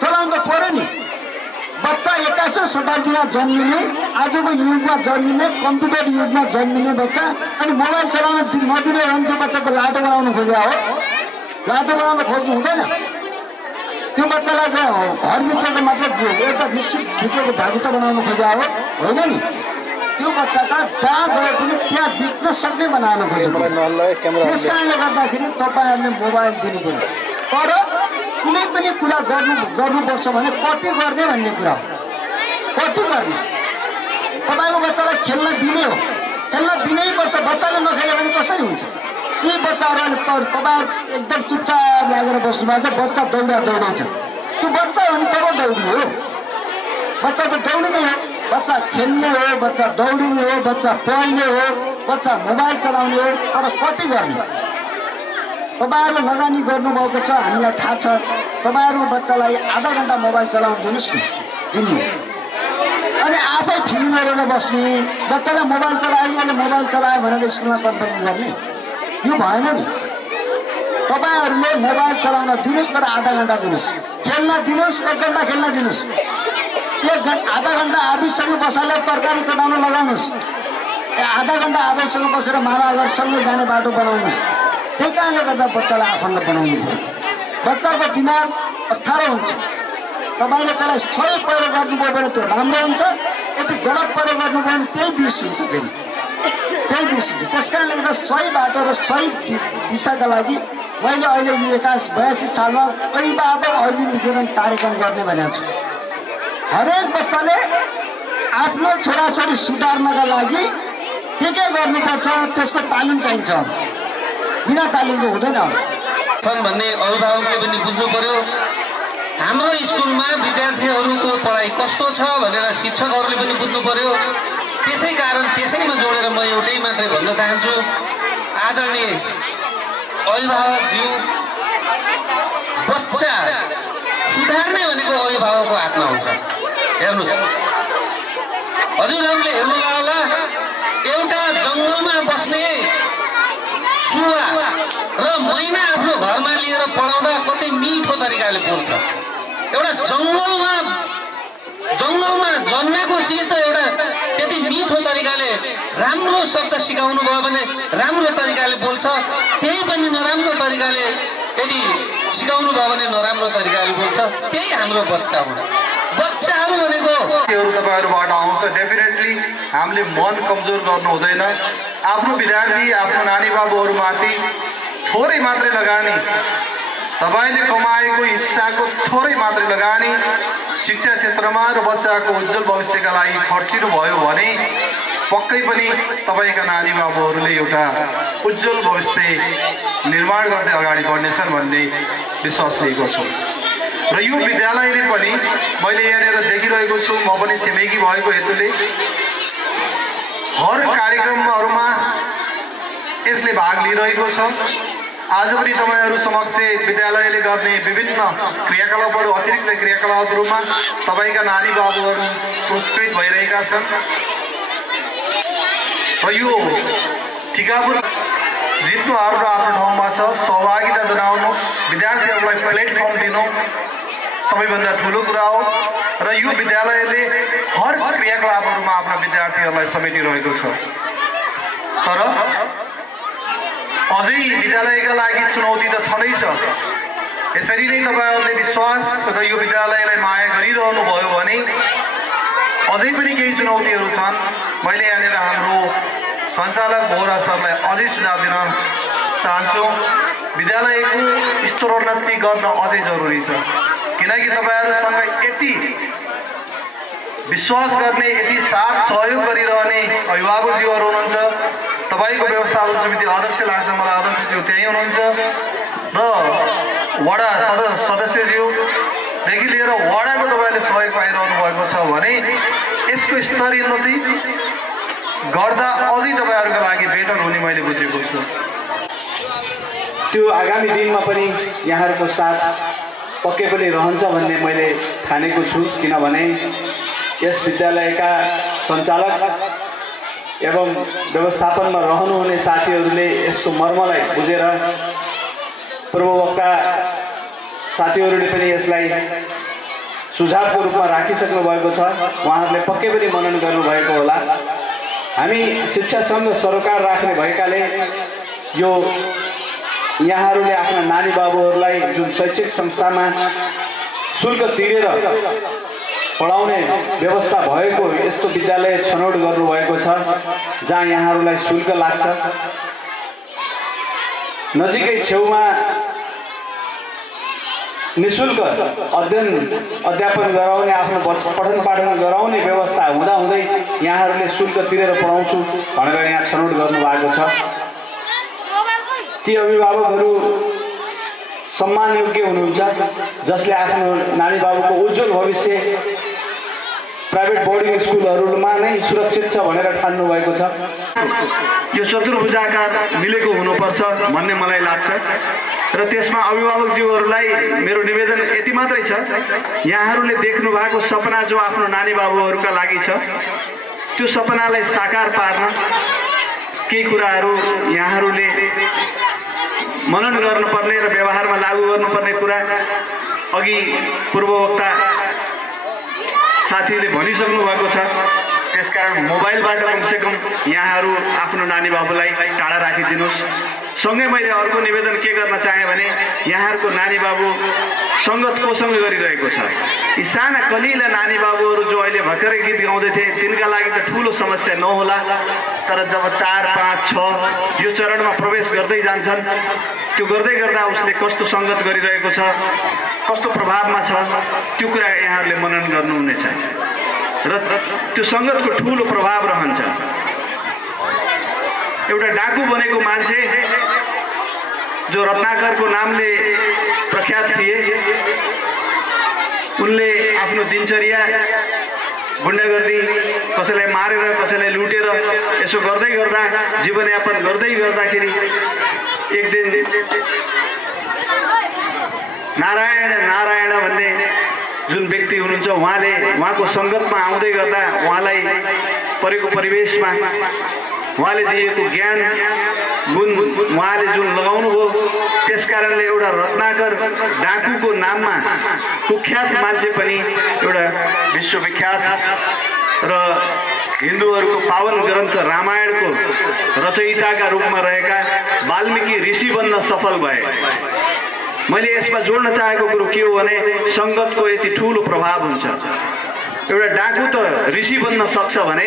चलाउनु त पऱ्यो नि। बच्चा 21औं शताब्दीमा जन्मिने, आजको युगमा जन्मिने, कम्प्युटर युगमा जन्मिने बच्चा अनि मोबाइल चलाउन नदिने भने त्यो बच्चाको लाटो बनाउनु खोज्या हो। लाटो बनाउन खोज्नु हुँदैन। त्यो बच्चालाई चाहिँ घरभित्रको मात्र एउटा निश्चित भित्रको भागिता बनाउनु खोज्या हो, होइन नि। त्यो बच्चा त जहाँ गए पनि त्यहाँ बित्न सक्ने बनाउन खोजेको। त्यस कारणले गर्दाखेरि तपाईँहरूले मोबाइल दिनु पर्यो। तर कुनै पनि कुरा गर्नुपर्छ भने कति गर्ने भन्ने कुरा हो। कति गर्ने? तपाईँको बच्चालाई खेल्न दिने हो, खेल्न दिनै पर्छ। बच्चाले नखेल्यो भने कसरी हुन्छ? यी बच्चाहरू तपाईँहरू एकदम चुपचाप लागेर बस्नु भएको छ, बच्चा दौडाउँछ। त्यो बच्चा हो नि, तब दौडी हो। बच्चा त दौडिने हो, बच्चा खेल्ने हो, बच्चा दौडिने हो, बच्चा पढ्ने हो, बच्चा मोबाइल चलाउने हो। तर कति गर्ने? तपाईँहरू लगानी गर्नुभएको छ, हामीलाई थाहा छ। तपाईँहरू बच्चालाई आधा घन्टा मोबाइल चलाउनु दिनुहोस् न, दिनु। अनि आफै फिल्म हेरेर बस्ने, बच्चालाई मोबाइल चलायो भनेर स्कुलमा कम्प्लेन गर्ने, यो भएन नि। तपाईँहरूले मोबाइल चलाउन दिनुहोस्, तर आधा घन्टा दिनुहोस्। खेल्न दिनुहोस्, 1 घन्टा खेल्न दिनुहोस्। आधा घन्टा आफैसँग बसाएर तरकारी कटाउन लगाउनुहोस्। आधा घन्टा आफैसँग बसेर मामाघर सँगै जाने बाटो बनाउनुहोस्। त्यही कारणले गर्दा बच्चालाई आफन्त बनाउनु पर्यो। बच्चाको दिमाग 18 हुन्छ। तपाईँले त्यसलाई सही प्रयोग गर्नुभयो भने त्यो राम्रो हुन्छ, यदि गलत प्रयोग गर्नुभयो भने त्यही 20 हुन्छ। त्यही 20 हुन्छ। त्यस कारणले गर्दा सही बाटो र सही दिशाका लागि मैले अहिले यो 82 सालमा अभिभावक अभिमुखीकरण कार्यक्रम गर्ने भनेको छु। हरेक बच्चाले आफ्नो छोराछोरी सुधार्नका लागि के गर्नुपर्छ, त्यसको तालिम चाहिन्छ। बिना तालिमको हुँदैन भन्ने अभिभावकले पनि बुझ्नु पर्यो। हाम्रो स्कुलमा विद्यार्थीहरूको पढाइ कस्तो छ भनेर शिक्षकहरूले पनि बुझ्नु पर्यो। त्यसै कारण त्यसैमा जोडेर म एउटै मात्रै भन्न चाहन्छु, आदरणीय अभिभावकज्यू, बच्चा सुधार्ने भनेको अभिभावकको हातमा हुन्छ। हेर्नुहोस्, हजुरहरूले हेर्नुभयो होला, एउटा जङ्गलमा बस्ने सुवा र मैना आफ्नो घरमा लिएर पढाउँदा कति मिठो तरिकाले बोल्छ। एउटा जङ्गलमा जन्मेको चिज त एउटा त्यति मिठो तरिकाले राम्रो शब्द सिकाउनु भयो भने राम्रो तरिकाले बोल्छ। त्यही पनि नराम्रो तरिकाले यदि सिकाउनु भयो भने नराम्रो तरिकाले बोल्छ। त्यही हाम्रो बच्चा हो। बच्चाहरू भनेको तपाईँहरूबाट आउँछ। डेफिनेटली हामीले मन कमजोर गर्नु हुँदैन। आफ्नो विद्यार्थी आफ्नो नानी बाबुहरूमाथि थोरै मात्रै लगानी, तपाईँले कमाएको हिस्साको थोरै मात्रै लगानी शिक्षा क्षेत्रमा र बच्चाको उज्जवल भविष्यका लागि खर्चिनु भयो भने पक्कै पनि तपाईँका नानी बाबुहरूले एउटा उज्जवल भविष्य निर्माण गर्दै अगाडि बढ्नेछन् भन्ने विश्वास लिएको छु। र यो विद्यालयले पनि मैले यहाँनिर देखिरहेको छु, म पनि छिमेकी भएको हेतुले हर कार्यक्रमहरूमा यसले भाग लिइरहेको छ। आज पनि तपाईँहरू समक्ष विद्यालयले गर्ने विभिन्न क्रियाकलापहरू, अतिरिक्त क्रियाकलापहरूमा तपाईँका नानी बाबुहरू पुरस्कृत भइरहेका छन्। र यो टिकापुर जित्नु हाम्रो आफ्नो ठाउँमा छ। सहभागिता जनाउनु, विद्यार्थीहरूलाई प्लेटफर्म दिनु सबैभन्दा ठुलो कुरा हो। र यो विद्यालयले हर क्रियाकलापहरूमा आफ्ना विद्यार्थीहरूलाई समेटिरहेको छ। तर अझै विद्यालयका लागि चुनौती त छँदैछ। यसरी नै तपाईँहरूले विश्वास र यो विद्यालयलाई माया गरिरहनु भयो भने अझै पनि केही चुनौतीहरू छन्। मैले यहाँनिर हाम्रो सञ्चालक बोहरा सरलाई अझै सुझाव दिन चाहन्छु। विद्यालयको स्तरोन्नति गर्न अझै जरुरी छ, किनकि तपाईँहरूसँग यति विश्वास गर्ने, यति साथ सहयोग गरिरहने अभिभावकज्यूहरू हुनुहुन्छ। तपाईँको व्यवस्थापन समिति अध्यक्ष लाग्छ मलाई, अध्यक्षज्यू त्यहीँ हुनुहुन्छ र वडा सदस्यज्यूदेखि लिएर वडाको तपाईँले सहयोग पाइरहनु भएको छ भने यसको स्तरोन्नति गर्दा अझै तपाईँहरूका लागि बेटर हुने मैले बुझेको छु। त्यो आगामी दिनमा पनि यहाँहरूको साथ पक्कै पनि रहन्छ भन्ने मैले ठानेको छु। किनभने यस विद्यालयका सञ्चालक एवं व्यवस्थापनमा रहनुहुने साथीहरूले यसको मर्मलाई बुझेर, पूर्ववक्ता साथीहरूले पनि यसलाई सुझावको रूपमा राखिसक्नु भएको छ। उहाँहरूले पक्कै पनि मनन गर्नुभएको होला। हामी शिक्षा सङ्घ सरोकार राख्ने भएकाले यो यहाँहरूले आफ्ना नानी बाबुहरूलाई जुन शैक्षिक संस्थामा शुल्क तिरेर पढाउने व्यवस्था भएको यस्तो विद्यालय छनौट गर्नुभएको छ जहाँ यहाँहरूलाई शुल्क लाग्छ। नजिकै छेउमा निःशुल्क अध्यापन गराउने, आफ्नो पठन पाठन गराउने व्यवस्था हुँदाहुँदै यहाँहरूले शुल्क तिरेर पढाउँछु भनेर यहाँ छनौट गर्नुभएको छ। ती अभिभावकहरू सम्मानयोग्य हुनुहुन्छ जसले आफ्नो नानी बाबुको उज्जवल भविष्य प्राइभेट बोर्डिङ स्कुलहरूमा नै सुरक्षित छ भनेर ठान्नु भएको छ। यो चतुर्भुजाकार मिलेको हुनुपर्छ भन्ने मलाई लाग्छ। र त्यसमा अभिभावकज्यूहरूलाई मेरो निवेदन यति मात्रै छ, यहाँहरूले देख्नु भएको सपना जो आफ्नो नानी बाबुहरूका लागि छ त्यो सपनालाई साकार पार्न केही कुराहरू यहाँहरूले मनन गर्नुपर्ने र व्यवहारमा लागू गर्नुपर्ने कुरा अघि पूर्ववक्ता साथीले भनिसक्नु भएको छ। त्यसकारण मोबाइलबाट कमसेकम यहाँहरू आफ्नो नानी बाबुलाई टाढा राखिदिनुहोस्। सँगै मैले अर्को निवेदन के गर्न चाहेँ भने यहाँहरूको नानी बाबु सङ्गत कोसँग गरिरहेको छ। यी साना कलिला नानी बाबुहरू जो अहिले भर्खरै गीत गाउँदै थिए तिनका लागि त ठुलो समस्या नहोला, तर जब 4, 5, 6 यो चरणमा प्रवेश गर्दै जान्छन् त्यो गर्दै गर्दा उसले कस्तो सङ्गत गरिरहेको छ, कस्तो प्रभावमा छ त्यो कुरा यहाँहरूले मनन गर्नुहुनेछ र त्यो सङ्गतको ठुलो प्रभाव रहन्छ। एउटा डाकु बनेको मान्छे जो रत्नाकरको नामले प्रख्यात थिए, उनले आफ्नो दिनचर्या गुण्डागर्दी, कसैलाई मारेर कसैलाई लुटेर यसो गर्दै गर्दा जीवनयापन गर्दै गर्दाखेरि एक दिन नारायण नारायण भन्ने जुन व्यक्ति हुनुहुन्छ उहाँको सङ्गतमा आउँदै गर्दा उहाँलाई परेको परिवेशमा उहाँले दिएको ज्ञान गुण उहाँले जुन लगाउनु भयो त्यस कारणले एउटा रत्नाकर डाकुको नाममा कुख्यात मान्छे पनि एउटा विश्वविख्यात र हिन्दूहरूको पावन ग्रन्थ रामायणको रचयिताका रूपमा रहेका वाल्मीकि ऋषि बन्न सफल भए। मैले यसमा जोड्न चाहेको कुरो के हो भने सङ्गतको यति ठुलो प्रभाव हुन्छ। एउटा डाकु त ऋषि बन्न सक्छ भने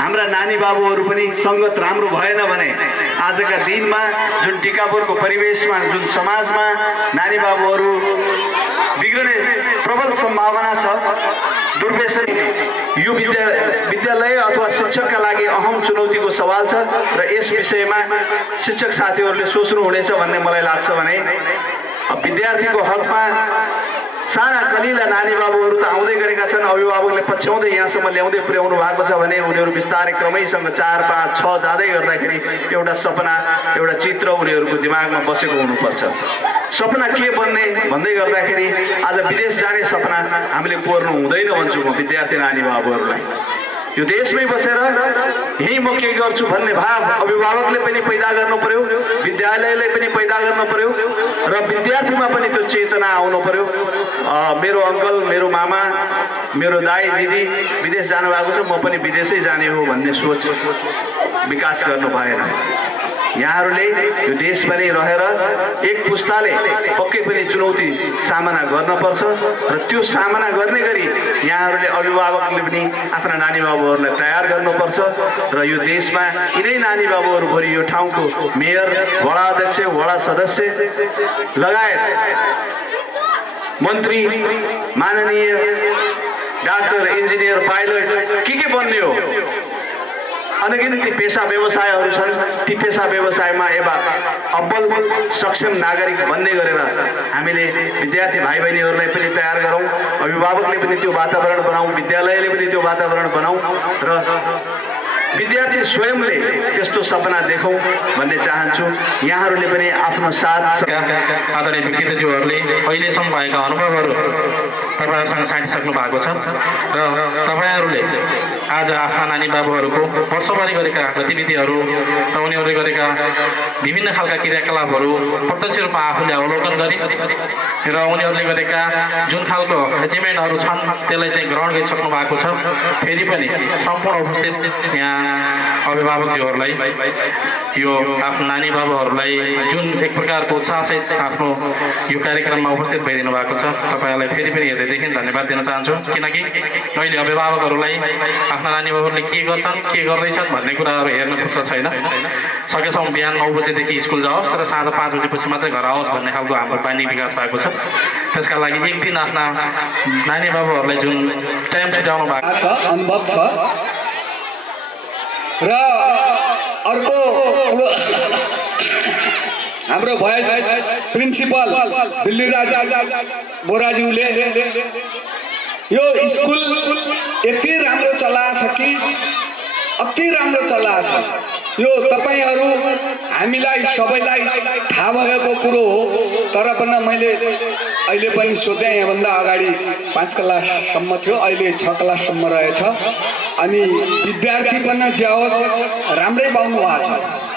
हाम्रा नानी बाबुहरू पनि सङ्गत राम्रो भएन भने आजका दिनमा जुन टिकापुरको परिवेशमा जुन समाजमा नानी बाबुहरू बिग्रने प्रबल सम्भावना छ। दुर्व्यसन यो विद्यालय अथवा शिक्षकका लागि अहम चुनौतीको सवाल छ र यस विषयमा शिक्षक साथीहरूले सोच्नुहुनेछ भन्ने मलाई लाग्छ। भने विद्यार्थीको हकमा साना कलिला नानी बाबुहरू त आउँदै गरेका छन्, अभिभावकले पछ्याउँदै यहाँसम्म ल्याउँदै पुर्याउनु भएको छ भने उनीहरू बिस्तारै क्रमैसँग 4, 5, 6 जाँदै गर्दाखेरि एउटा सपना एउटा चित्र उनीहरूको दिमागमा बसेको हुनुपर्छ। सपना के बन्ने भन्दै गर्दाखेरि आज विदेश जाने सपना हामीले कोर्नु हुँदैन भन्छु म विद्यार्थी नानी बाबुहरूलाई। यो देशमै बसेर यही म के गर्छु भन्ने भाव अभिभावकले पनि पैदा गर्नु पर्यो, विद्यालयले पनि पैदा गर्नु पर्यो र विद्यार्थीमा पनि त्यो चेतना आउनु पर्यो। मेरो अङ्कल, मेरो मामा, मेरो दाई दिदी विदेश जानुभएको छ, म पनि विदेशै जाने हो भन्ने सोच विकास गर्नु भएन। यहाँहरूले यो देशभरि रहेर एक पुस्ताले पक्कै पनि चुनौती सामना गर्नुपर्छ र त्यो सामना गर्ने गरी यहाँहरूले अभिभावकले पनि आफ्ना नानी बाबुहरूलाई तयार गर्नुपर्छ र यो देशमा यिनै नानी बाबुहरू भरि यो ठाउँको मेयर, वडा अध्यक्ष, वडा सदस्य लगायत मन्त्री, माननीय डाक्टर, इन्जिनियर, पाइलट के बन्ने हो अनगिन्ती पेसा व्यवसायहरू छन्। ती पेसा व्यवसायमा अब्बल सक्षम नागरिक बन्ने गरेर हामीले विद्यार्थी भाइ बहिनीहरूलाई पनि तयार गरौँ, अभिभावकले पनि त्यो वातावरण बनाऊ, विद्यालयले पनि त्यो वातावरण बनाऊ र विद्यार्थी स्वयंले त्यस्तो सपना देखौँ भन्ने चाहन्छु। यहाँहरूले पनि आफ्नो साथ आदरणीय व्यक्तित्वज्यूहरूले अहिलेसम्म भएका अनुभवहरू तपाईँहरूसँग साटिसक्नु भएको छ र तपाईँहरूले आज आफ्ना नानी बाबुहरूको वर्षभरि गरेका गतिविधिहरू र उनीहरूले गरेका विभिन्न खालका क्रियाकलापहरू प्रत्यक्ष रूपमा आफूले अवलोकन गरे र उनीहरूले गरेका जुन खालको एचिभमेन्टहरू छन् त्यसलाई चाहिँ ग्रहण गरिसक्नु भएको छ। फेरि पनि सम्पूर्ण उपस्थित यहाँ अभिभावकज्यूहरूलाई यो आफ्नो नानी बाबुहरूलाई जुन एक प्रकारको उत्साहसहित आफ्नो यो कार्यक्रममा उपस्थित भइदिनु भएको छ, तपाईँहरूलाई फेरि पनि हेर्दैदेखि धन्यवाद दिन चाहन्छु। किनकि अहिले अभिभावकहरूलाई आफ्ना नानी बाबुहरूले के गर्छन्, के गर्दैछन् भन्ने कुराहरू हेर्न फुर्सद छैन। सकेसम्म बिहान 9 बजेदेखि स्कुल जाओस् र साँझ 5 बजेपछि मात्रै घर आओस् भन्ने खालको हाम्रो बानी विकास भएको छ। त्यसका लागि एक दिन आफ्ना नानी बाबुहरूलाई जुन टाइम छुट्याउनु भएको छ, अनुभव छ र अर्को हाम्रो भएस प्रिन्सिपल दिल्लीराज बोराज्यूले यो स्कुल यति राम्रो चलाएको छ कि अति राम्रो चलाएको छ। यो तपाईहरू हामीलाई सबैलाई थाहा भएको कुरो हो, तर पनि मैले अहिले पनि सोधेँ, यहाँभन्दा अगाडि 5 क्लाससम्म थियो, अहिले 6 क्लाससम्म रहेछ। अनि विद्यार्थी पनि जे होस् राम्रै पाउनु भएको छ।